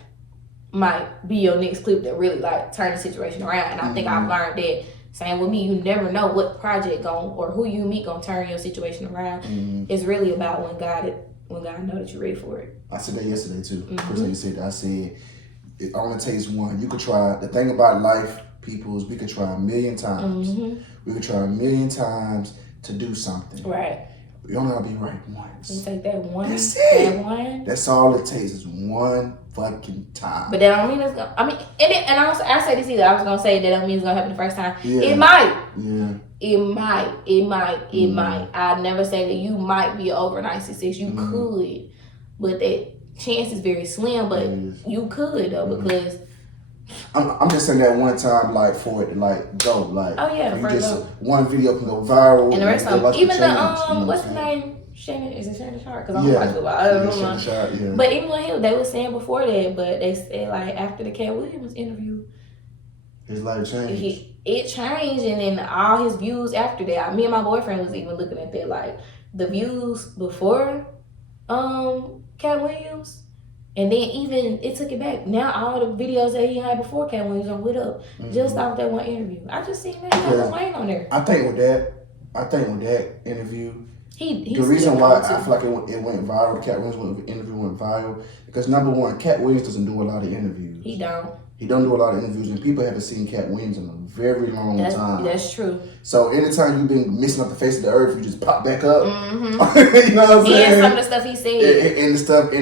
might be your next clip that really like turn the situation around. And I think I've learned that. Same with me, you never know what project or who you meet gonna turn your situation around. It's really about when God know that you're ready for it. I said that yesterday too. First you said that, I said it only takes one. You could try. The thing about life, people, is we could try a million times. We could try a million times to do something. Right. We only gotta be right once. You take that one. That's it. That one. That's all it takes is one fucking time. But that don't mean it's gonna. I mean, and I say this either. I was gonna say that don't mean it's gonna happen the first time. Yeah. It might. Yeah. It might. I never say that you might be an overnight success. You could, but that chance is very slim. But you could though, because. I'm just saying that one time, like for it to like go, like one video can go viral, and the rest of them, even the what's his name, Shannon, is it Shannon Sharpe? Because I don't watch football. I don't know. Sharpe, But even when they were saying before that, but they said like after the Cat Williams interview, his life changed. It changed, and then all his views after that. Me and my boyfriend was even looking at that, like the views before Cat Williams. And then even it took it back. Now all the videos that he had before Cat Williams on With Up, just off that one interview. I just seen that he was Wayne on there. I think with that interview, the reason why I feel like it went viral, the Cat Williams interview went viral, because number one, Cat Williams doesn't do a lot of interviews. He don't do a lot of interviews, and people haven't seen Cat Williams in a very long time. That's true. So anytime you've been missing off the face of the earth, you just pop back up. You know what I'm saying? And some of the stuff he said. And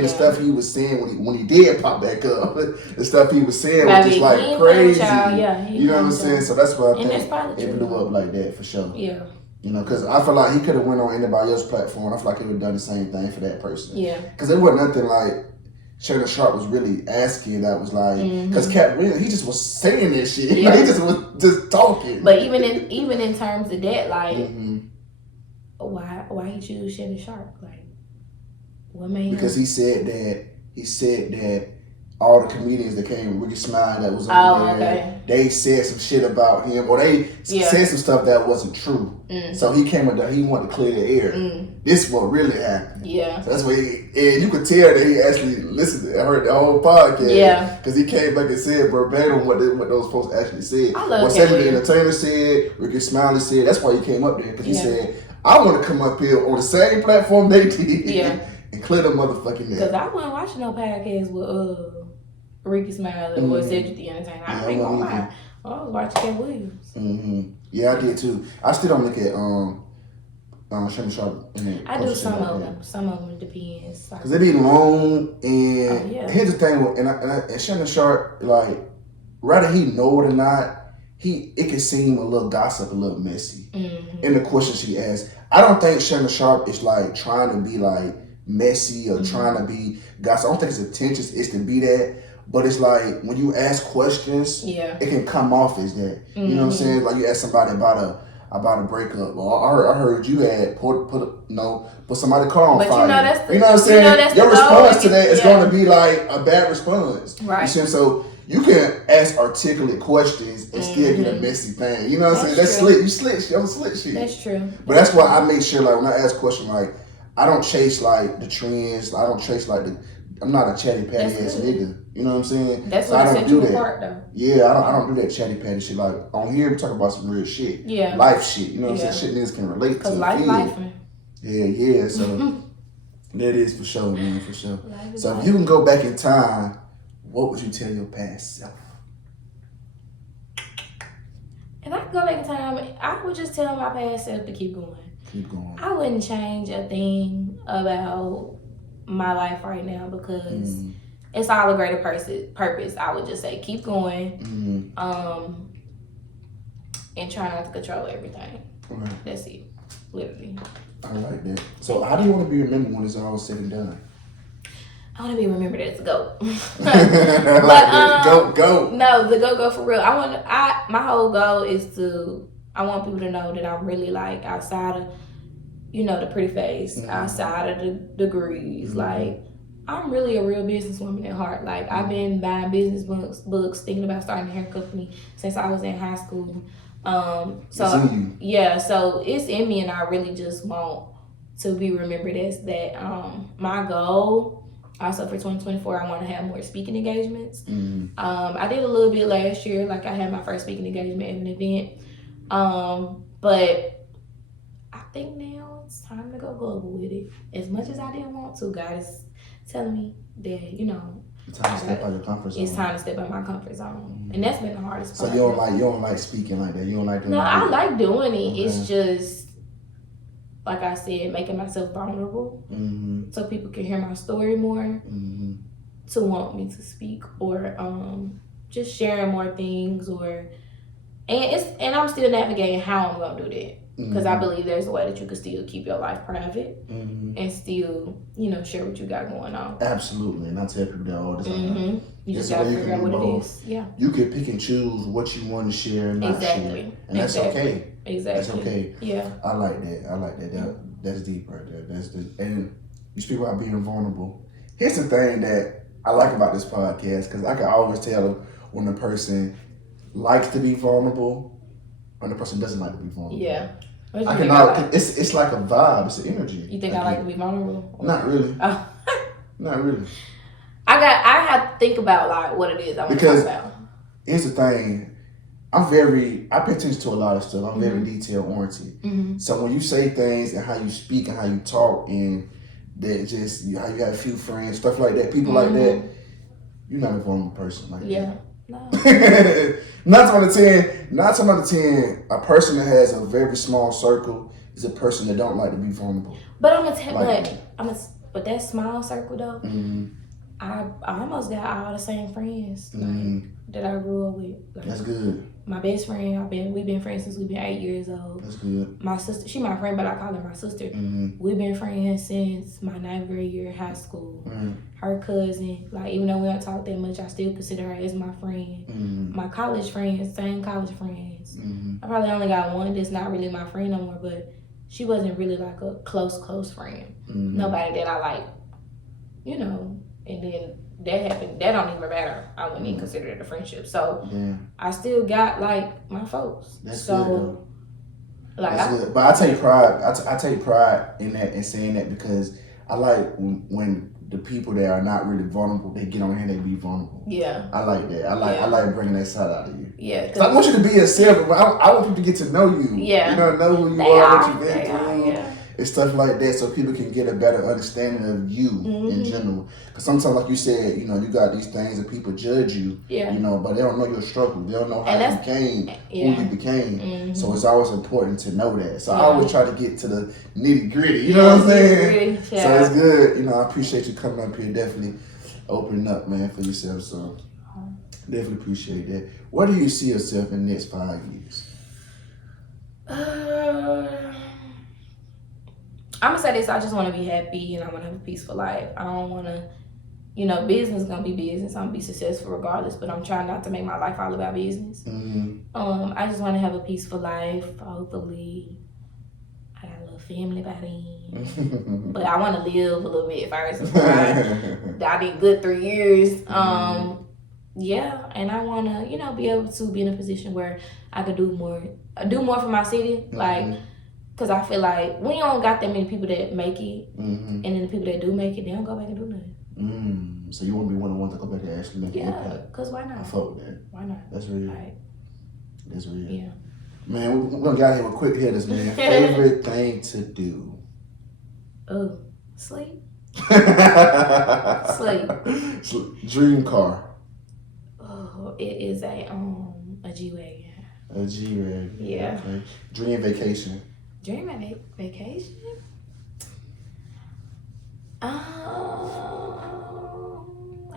the stuff he was saying when he did pop back up, the stuff he was saying was just like crazy. You know what I'm saying? So that's why I think it blew up like that for sure. Yeah. You know, because I feel like he could have went on anybody else's platform. I feel like he would have done the same thing for that person. Yeah. Because there wasn't nothing like Shannon Sharpe was really asking that was like, because Cat Williams, he just was saying that shit. Yeah. Like, he just was just talking. But even in terms of that, like, why he choose Shannon Sharpe? Like, what made him? Because he said that all the comedians that came, Ricky Smile that was on there, they said some shit about him, or they said some stuff that wasn't true. So he came with that. He wanted to clear the air. This is what really happened. Yeah. So that's what and you could tell that he actually listened and heard the whole podcast. Yeah. Because he came back and said verbatim what those folks actually said. I love what Sammy the Entertainer said, Ricky Smiley said. That's why he came up there, because he said, I want to come up here on the same platform they did. Yeah. And clear the motherfucking air. Because I wasn't watching no podcast with Ricky Smiley or Cedric the Entertainer. I ain't gonna lie. I was watching Cat Williams. Yeah, I did too. I still don't look at Shannon Sharpe. I do some of them. Some of them depends. Because they be long, and here's the thing, and Shannon Sharpe, like, whether he know it or not, it can seem a little gossip, a little messy in the questions she asks. I don't think Shannon Sharpe is like trying to be like messy or trying to be gossip. I don't think it's intentions. It's to be that. But it's like when you ask questions, it can come off as that. You know what I'm saying? Like you ask somebody about a breakup, or I heard you had put somebody's car on fire. You know what I'm saying? Your response to that is going to be like a bad response. Right. You see? So you can ask articulate questions and still get a messy thing. You know what I'm saying? That's slick. You slick shit. That's true. But that's why I make sure, like, when I ask questions, like, I don't chase, like, the trends. I don't chase, like, I'm not a chatty patty ass nigga. You know what I'm saying? That's so what I don't do that. Apart, though. Yeah, I don't do that chatty patty shit. Like, on here, we talk about some real shit. Yeah. Life shit. You know what I'm saying? Shit niggas can relate to. Because life. Yeah. So, that is for sure, man, for sure. So, if you can go back in time, what would you tell your past self? If I could go back in time, I would just tell my past self to keep going. Keep going. I wouldn't change a thing about my life right now because it's all a greater purpose. I would just say keep going, and try not to control everything. Right. That's it, literally. I like that. So, how do you want to be remembered when it's all said and done? I want to be remembered as a goat. Go. No, the go for real. My whole goal is I want people to know that I'm really like outside of, the pretty face, outside of the degrees. Like, I'm really a real businesswoman at heart. Like, I've been buying business books, thinking about starting a hair company since I was in high school. So it's in me, and I really just want to be remembered as that. My goal. Also for 2024, I want to have more speaking engagements. I did a little bit last year. Like I had my first speaking engagement at an event. But I think now it's time to go global with it. As much as I didn't want to, God is telling me that, it's time to step out of your comfort zone. It's time to step out of my comfort zone. And that's been the hardest part. So you don't like speaking like that? You don't like doing No, that? I like doing it. Okay. It's just, like I said, making myself vulnerable so people can hear my story more, to want me to speak, or just sharing more things, and I'm still navigating how I'm gonna do that, because I believe there's a way that you can still keep your life private and still share what you got going on. Absolutely, and I tell people that all the time. You just gotta figure out what it is. Yeah, you can pick and choose what you want to share and not share, and that's okay. Exactly. That's okay. Yeah. I like that. That's deep right there. And you speak about being vulnerable. Here's the thing that I like about this podcast, because I can always tell when a person likes to be vulnerable or the person doesn't like to be vulnerable. Yeah. I can like? It's like a vibe. It's an energy. You think I like to be vulnerable? Not really. Oh. Not really. I have to think about like what it is I want to talk about. Here's the thing. I pay attention to a lot of stuff. I'm very detail oriented. So when you say things and how you speak and how you talk and that just how you have a few friends, stuff like that, people like that, you're not a vulnerable person like that. Yeah. No. 9 out of 10, a person that has a very small circle is a person that don't like to be vulnerable. But but that small circle though, I almost got all the same friends that I grew up with. Like, that's good. My best friend, we've been friends since we've been 8 years old. That's good. My sister, she my friend, but I call her my sister. We've been friends since my 9th grade year of high school. Her cousin, like even though we don't talk that much, I still consider her as my friend. My college friends, same college friends. I probably only got one that's not really my friend no more, but she wasn't really like a close friend. Nobody that I like, and then that happened. That don't even matter. I wouldn't even consider it a friendship. So I still got like my folks. That's so, good. Like, that's good. But I take pride. I take pride in that and saying that, because I like when the people that are not really vulnerable, they get on here and they be vulnerable. Yeah. I like that. I like bringing that side out of you. Yeah. Because I want you to be yourself, but I want people to get to know you. Yeah. Know who you are, what you've been through. And stuff like that, so people can get a better understanding of you in general. Because sometimes, like you said, you got these things that people judge you, but they don't know your struggle. They don't know how you became who you became. So it's always important to know that. So I always try to get to the nitty gritty. You know what I'm saying? So it's good. I appreciate you coming up here, definitely opening up, man, for yourself. So definitely appreciate that. Where do you see yourself in the next 5 years? I'm gonna say this. I just want to be happy and I want to have a peaceful life. I don't want to, business is gonna be business. I'm gonna be successful regardless. But I'm trying not to make my life all about business. I just want to have a peaceful life. Hopefully, I got a little family by then. But I want to live a little bit first. I did good 3 years. Yeah, and I want to, be able to be in a position where I could do more for my city, like, because I feel like we don't got that many people that make it, and then the people that do make it, they don't go back and do nothing. So you want to be one of the ones that go back and actually make it? Yeah, because why not? I fuck with that. Why not? That's real. Like, That's real. yeah. Man, we're going to get out here with quick hitters, man. Favorite thing to do? Oh, sleep. Sleep. Dream car? Oh, it is a G-Wagon. A G-Wagon. Yeah. Okay. Dream vacation? Dream vacation? I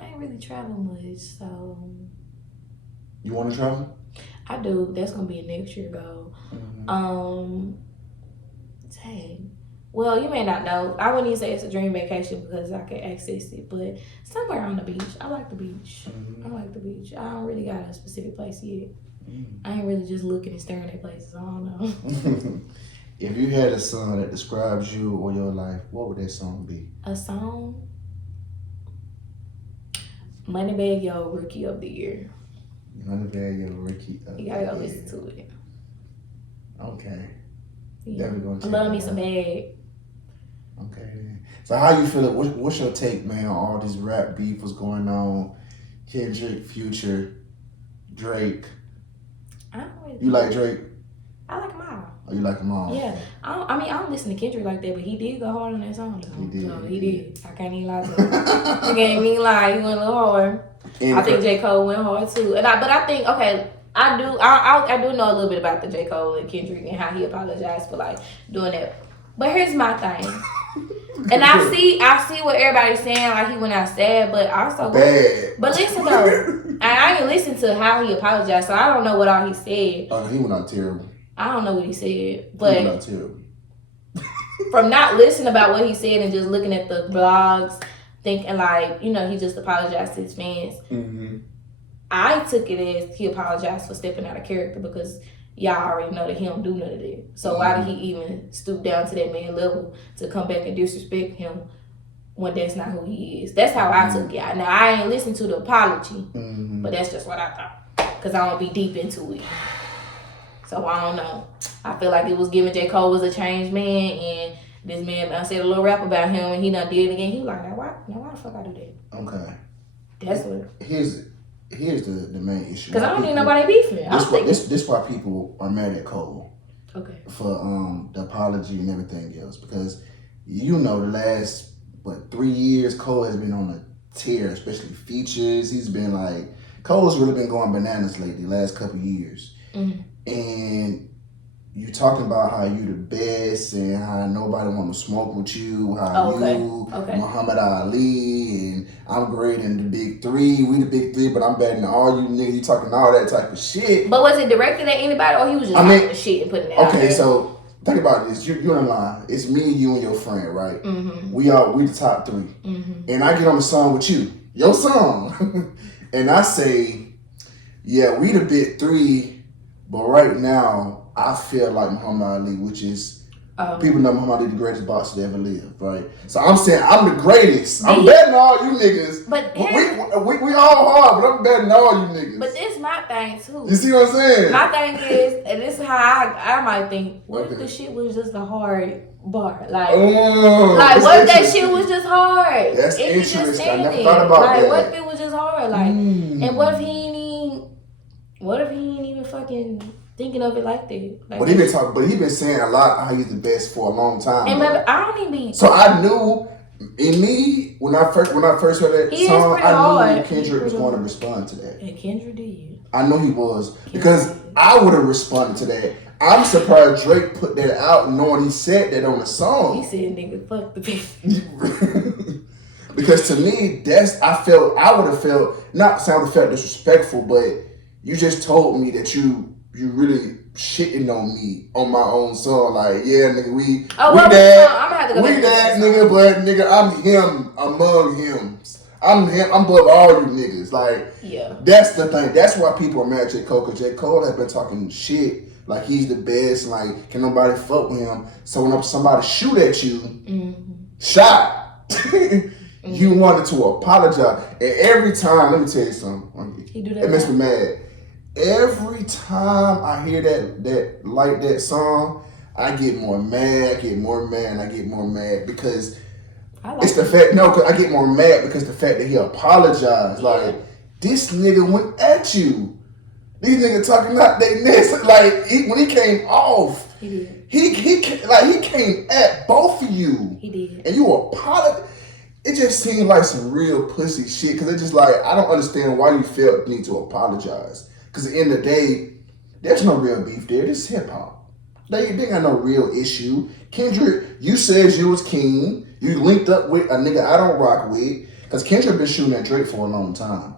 ain't really travel much, so. You want to travel? I do. That's gonna be a next year goal. Dang. Well, you may not know. I wouldn't even say it's a dream vacation because I can access it, but somewhere on the beach. I like the beach. I like the beach. I don't really got a specific place yet. I ain't really just looking and staring at places. I don't know. If you had a song that describes you or your life, what would that song be? A song? Moneybagg Yo, Rookie of the Year. Moneybagg Yo, Rookie of the Year. You gotta go listen to it. Okay. Yeah. Gonna I love me some bag. Okay, then. So how you feel it? What's your take, man, on all this rap beef was going on? Kendrick, Future, Drake. I don't really You like Drake? I like them all. Oh, you like them all? Yeah. I don't listen to Kendrick like that, but he did go hard on that song. Though. He did. So he did. I can't even lie to him. I can't even lie. He went a little hard. And I think J. Cole went hard too. But I think, okay, I do know a little bit about the J. Cole and Kendrick and how he apologized for like doing that. But here's my thing. And I see what everybody's saying, like he went out sad, but also bad. But listen though, I didn't listen to how he apologized, so I don't know what all he said. Oh, he went out terrible. I don't know what he said, He but went out terrible. from not listening about what he said and just looking at the blogs, thinking like, he just apologized to his fans. I took it as he apologized for stepping out of character because y'all already know that he don't do none of that. So why did he even stoop down to that man level to come back and disrespect him when that's not who he is? That's how I took it. Now, I ain't listened to the apology, but that's just what I thought because I don't be deep into it. So I don't know. I feel like it was giving J. Cole was a changed man, and this man, I said a little rap about him, and he done did it again. He was like, now why the fuck I do that? Okay. That's what. Here's the main issue. Because I don't need nobody beefing. This why people are mad at Cole. Okay. For the apology and everything else. Because the last 3 years Cole has been on a tear, especially features. He's been like Cole's really been going bananas lately, last couple years. And you talking about how you the best and how nobody want to smoke with you, how you Muhammad Ali and I'm great in the big three, we the big three, but I'm better than all you niggas. You talking all that type of shit. But was it directed at anybody or he was just talking the shit and putting it out there? Okay, so think about this. You're in line. It's me, you, and your friend, right? We the top three. And I get on the song with you, your song. And I say, yeah, we the big three, but right now, I feel like Muhammad Ali, which is, people know Muhammad Ali the greatest boxer to ever live, right? So I'm saying I'm the greatest. I'm better than all you niggas. But we all hard, but I'm better than all you niggas. But this is my thing too. You see what I'm saying? My thing is, and this is how I might think, what if the shit was just a hard bar? Like what if that shit was just hard? That's interesting. I never thought about that. What if it was just hard? Like, and what if he ain't even fucking thinking of it like that? Like, but he been saying a lot how he's the best for a long time. And baby, I don't even be. So I knew in me when I first heard that song, I knew Kendrick was going to respond to that. And Kendrick did. I know he was because I would have responded to that. I'm surprised Drake put that out knowing he said that on the song. He said, "Nigga, fuck the bitch." Because to me, I would have felt disrespectful, but you just told me that you you really shitting on me on my own song. Like, yeah, nigga, we I'm that, gonna have to go we back to that, that nigga, but nigga, I'm him among him. I'm above all you niggas. Like, yeah, that's the thing. That's why people are mad at J. Cole, because J. Cole has been talking shit like he's the best. Like, can nobody fuck with him? So when somebody shoot at you, shot, you wanted to apologize. And every time, let me tell you something. he do that. It makes me mad. Every time I hear that song, I get more mad, because it's the fact, no, because I get more mad because the fact that he apologized. Yeah. Like, this nigga went at you. These niggas talking out their necks. Like, when he came off, He did. He came at both of you. He did. And you apologized. It just seemed like some real pussy shit, because it's just like, I don't understand why you felt the need to apologize. Because at the end of the day, there's no real beef there. This is hip hop. They got no real issue. Kendrick, you said you was king. You linked up with a nigga I don't rock with. Because Kendrick been shooting at Drake for a long time.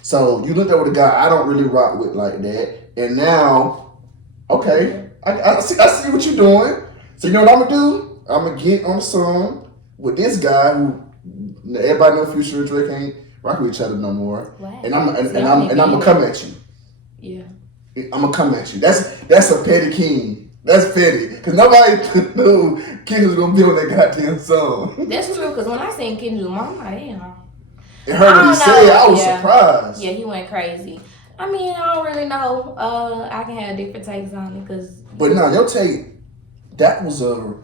So you linked up with a guy I don't really rock with like that. And now, okay, I see what you're doing. So you know what I'm going to do? I'm going to get on the song with this guy who everybody know Future and Drake ain't rocking with each other no more. Wow. And I'm gonna come at you. Yeah. I'm gonna come at you. That's a petty king. That's petty. Because nobody knew Kendrick was gonna be on that goddamn song. That's true, because when I seen Kendrick Lamar, I'm like, damn. And heard what he said, I was surprised. Yeah, he went crazy. I mean, I don't really know. I can have different takes on it, because. But no, your take, that was a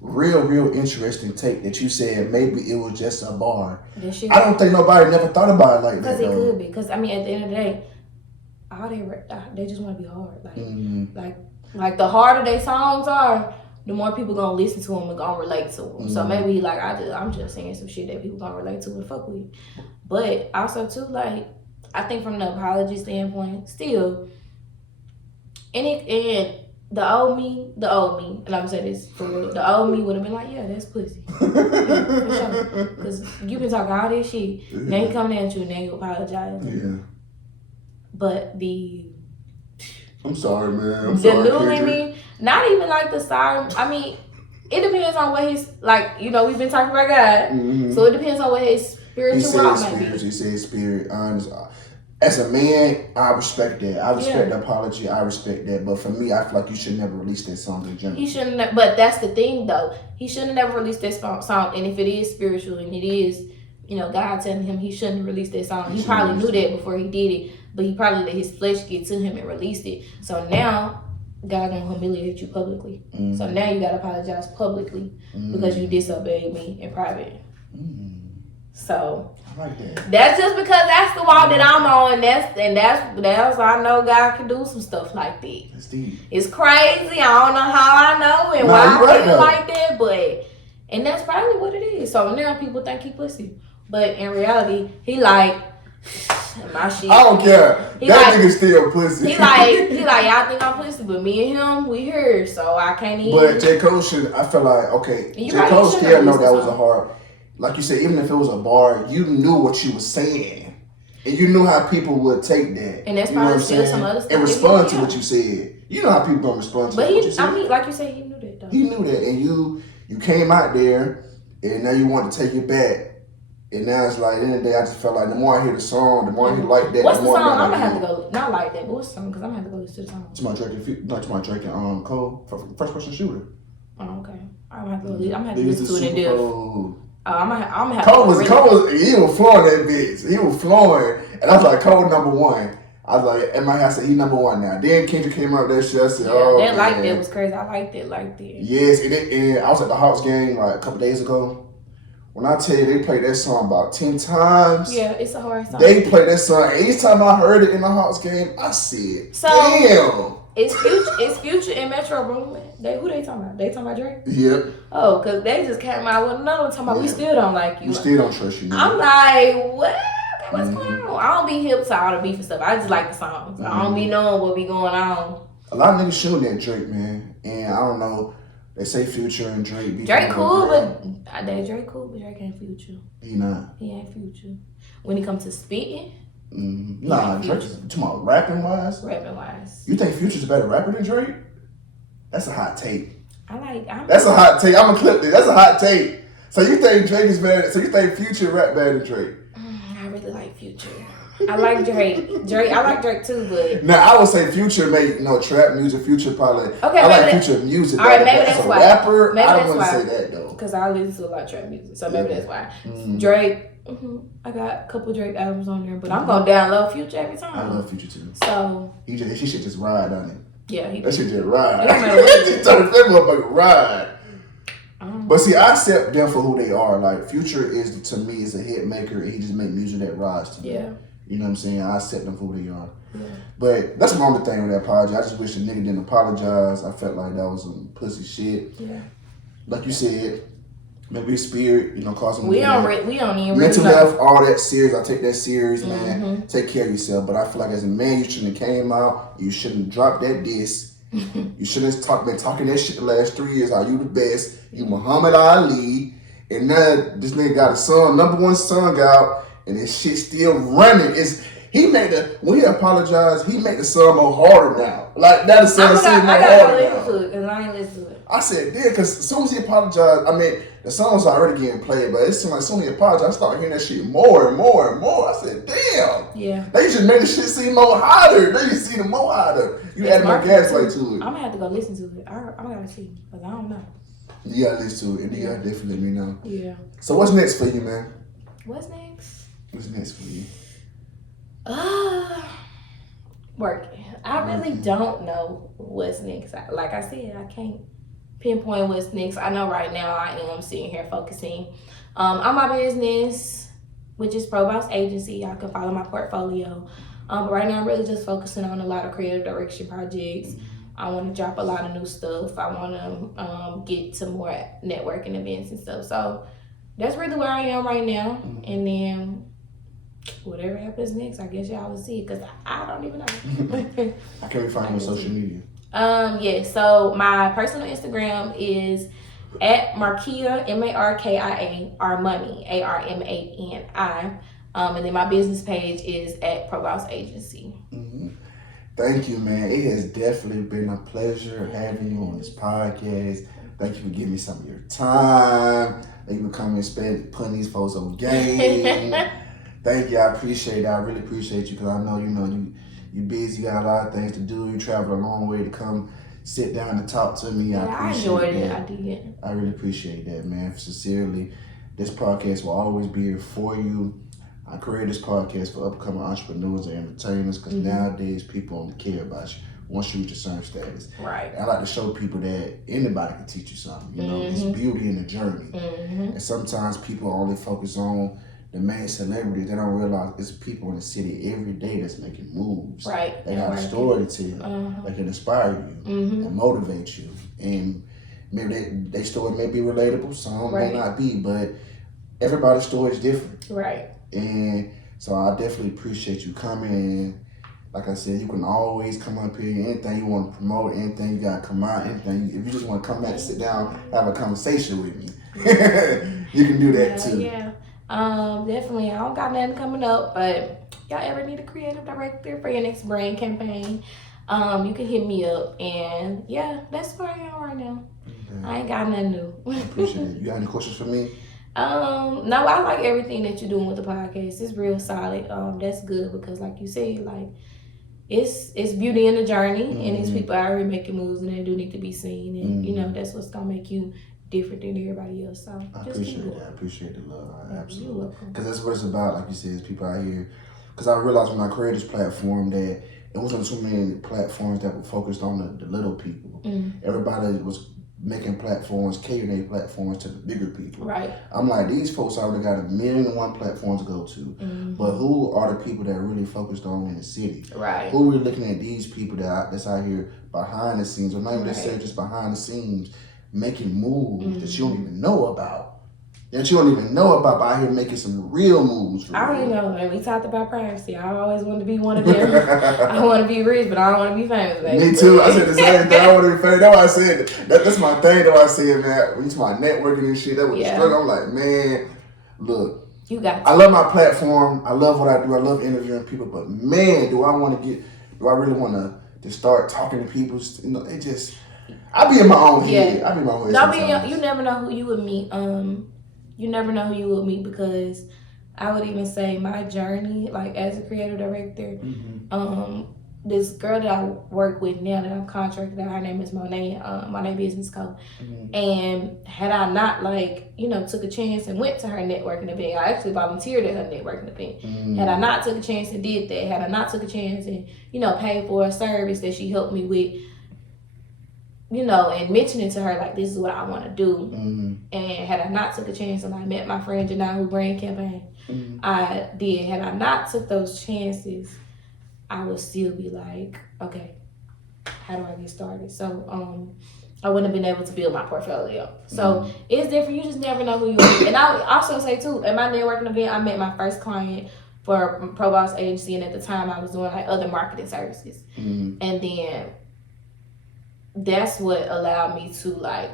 real interesting take that you said maybe it was just a bar. I don't think nobody never thought about it like that. Because it could be. Because, I mean, at the end of the day, all they just want to be hard. Like the harder their songs are, the more people gonna listen to them and gonna relate to them. So maybe like I'm just saying some shit that people gonna relate to and fuck with. But also too, like, I think from the apology standpoint, still, and the old me, and I'm gonna say this for real, the old me would have been like, yeah, that's pussy. Yeah, for sure. Because you been talking all this shit, now you coming at you and then you apologize. Yeah. But I'm sorry, man. I'm the sorry, newly me, not even like the sorry. I mean, it depends on what he's like. You know, we've been talking about God, so it depends on what his spiritual walk might be. He said spirit. As a man, I respect that. I respect the apology. I respect that. But for me, I feel like you should never release that song in general. He shouldn't. But that's the thing, though. He shouldn't have never released that song. And if it is spiritual and it is, you know, God telling him he shouldn't release that song, he probably knew that before he did it. But he probably let his flesh get to him and released it. So now, God gonna humiliate you publicly. So now you gotta apologize publicly because you disobeyed me in private. So I like that. That's just because that's the walk that I'm on. That's I know God can do some stuff like that. That's deep. It's crazy. I don't know how I know and why I feel like that, and that's probably what it is. So now people think he pussy, but in reality, he like my shit. I don't care. Nigga still pussy. He like y'all think I'm pussy, but me and him, we here, so I can't even. But J. Cole should. I feel like J. Cole still know that was a hard. Like you said, even if it was a bar, you knew what you was saying, and you knew how people would take that. And that's probably still some other stuff. And respond to what you said. You know how people gonna respond to what you said. I mean, like you said, he knew that though. He knew that, and you came out there, and now you want to take it back. And now it's like, at the end of the day, I just felt like the more I hear the song, the more I hear like that. What's the more song? I'm like gonna have to go. Not like that, but what's the song? Because I'm gonna have to go listen to the song. To my Drake and Cole, first person shooter. Oh, okay. I'm gonna have to go. I'm gonna have to listen to it in depth. I'm gonna have Cole was he was flooring that bitch. He was flooring, and I was like, Cole number one. I was like, at my house, he number one now. Then Kendrick came out with that shit. I said, that was crazy. I liked it like that. Yes, and I was at the Hawks game like a couple days ago. When I tell you they played that song about 10 times. Yeah, it's a hard song. They played that song. Each time I heard it in the Hawks game, I said, damn. It's Future and Metro Boomin. Who they talking about? They talking about Drake? Yep. Oh, because they just came out with another one talking about we still don't like you. We still don't trust you. I'm like, what? What's going on? I don't be hip to all the beef and stuff. I just like the songs. I don't be knowing what be going on. A lot of niggas shooting at Drake, man. And I don't know. They say Future and Drake. Drake cool, but Drake ain't Future. He not. He ain't Future. When it comes to spitting, Nah, Drake is talking about rapping wise. Rapping wise. You think Future's a better rapper than Drake? That's a hot take. That's a hot take. I'm gonna clip this. That's a hot take. So you think Drake is better? So you think Future rap better than Drake? I really like Future. I like Drake. I like Drake too, but now I would say Future make trap music. Future probably. Okay, I like Future music. All right, maybe that's why. Rapper, maybe I don't want to say that though. Because I listen to a lot of trap music, so maybe that's why. Drake. I got a couple Drake albums on there, but I'm gonna download Future every time. I love Future too. So he should just ride on it. Yeah, that should just ride. That motherfucker ride. But see, I accept them for who they are. Like Future is to me is a hit maker, and he just make music that rides to me. Yeah. You know what I'm saying? I accept them for who they are. Yeah. But that's my only thing with that apology. I just wish the nigga didn't apologize. I felt like that was some pussy shit. Yeah. Like you said, maybe his spirit, causing we don't even mental really health, all that serious. I take that serious, man. Take care of yourself. But I feel like as a man, you shouldn't have came out. You shouldn't have dropped that diss. You shouldn't have been talking that shit the last 3 years. How you the best? You Muhammad Ali, and now this nigga got a song, #1 song out, and this shit still running. When he apologized, he made the song more harder now. Like that, the song seems more harder now. I ain't listen to it. I said, yeah, because as soon as he apologized, I mean, the song was already getting played, but it's like as soon as he apologized, I started hearing that shit more and more and more. I said, damn. Yeah. They just made the shit seem more hotter. They just seem more hotter. You added more gaslight to it. I'm gonna have to go listen to it. I gotta see, because I don't know. You gotta listen to it, and you gotta definitely let me know. Yeah. So what's next for you, man? What's next? What's next for you? Working. I really don't know what's next. Like I said, I can't pinpoint what's next. I know right now I am sitting here focusing on my business, which is Pro Boss Agency. Y'all can follow my portfolio. But right now I'm really just focusing on a lot of creative direction projects. I want to drop a lot of new stuff. I want to get to more networking events and stuff. So that's really where I am right now. And then whatever happens next, I guess y'all will see, because I don't even know. How can we find you on social media? So my personal Instagram is at MARKIA, MARKIA, Armani, ARMANI. And then my business page is at Pro Boss Agency. Thank you, man. It has definitely been a pleasure having you on this podcast. Thank you for giving me some of your time. Thank you for coming and putting these folks on game. Thank you. I appreciate it. I really appreciate you, because I know, you busy, you got a lot of things to do. You travel a long way to come sit down and talk to me. I enjoyed it. that. I did. I really appreciate that, man. Sincerely, this podcast will always be here for you. I created this podcast for upcoming entrepreneurs and entertainers, because nowadays people don't care about you once you reach a certain status. Right. I like to show people that anybody can teach you something. It's beauty in the journey. And sometimes people only focus on the main celebrities. They don't realize it's people in the city every day that's making moves. Right. They got a story to tell. They can inspire you and motivate you. And maybe their story may be relatable, some may not be, but everybody's story is different. Right. And so I definitely appreciate you coming. And like I said, you can always come up here. Anything you want to promote, anything you got to come out, anything. If you just want to come back, sit down, have a conversation with me, you can do that too. Yeah. Definitely. I don't got nothing coming up, but y'all ever need a creative director for your next brand campaign, you can hit me up. And yeah, that's where I am right now. Okay. I ain't got nothing new. I appreciate it. You got any questions for me? No, I like everything that you're doing with the podcast. It's real solid. That's good, because like you said, like it's beauty in the journey, and these people are already making moves, and they do need to be seen, and that's what's gonna make you different than everybody else. So I appreciate that. I appreciate the love. Absolutely. Because that's what it's about. Like you said, is people out here. Because I realized when I created this platform that it wasn't too many platforms that were focused on the little people. Everybody was making platforms, catering platforms to the bigger people. Right. I'm like, these folks already got 1,000,001 platforms to go to. But who are the people that are really focused on in the city? Right. Who are we looking at these people that's out here behind the scenes, or not even necessarily just behind the scenes, making moves that you don't even know about. That you don't even know about, but out here making some real moves. I already know. And we talked about privacy. I always want to be one of them. I want to be rich, but I don't want to be famous, baby. Me too. I said the same thing. I want to be famous. That's why I said that's my thing. That's why I said, man, when you talk about networking and shit, that was the struggle. I'm like, man, look, You got to. I love my platform. I love what I do. I love interviewing people. But man, do I really want to just start talking to people? You know, it just, I be in my own head. I be in my own head. You never know who you would meet. You never know who you would meet, because I would even say my journey, like as a creative director, this girl that I work with now that I'm contracted out, her name is Monet, Monet Business Co. And had I not took a chance and went to her networking event, I actually volunteered at her networking event. Had I not took a chance and did that, had I not took a chance and, paid for a service that she helped me with, and mentioning to her, like, this is what I want to do. And had I not took a chance and I met my friend Janelle who brand campaign, I did. Had I not took those chances, I would still be like, okay, how do I get started? So I wouldn't have been able to build my portfolio. So it's different. You just never know who you are. And I also say too, at my networking event, I met my first client for Pro Boss Agency, and at the time I was doing other marketing services. And then that's what allowed me to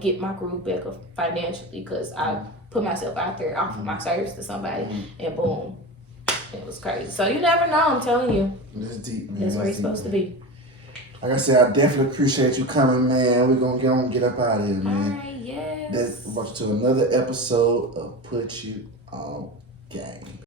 get my group back up financially, because I put myself out there, offered my service to somebody, and boom, it was crazy. So you never know, I'm telling you. That's deep, man. That's where you're supposed to be. Like I said, I definitely appreciate you coming, man. We're going to get up out of here, man. All right, yes. That's brought you to another episode of Put You On Game.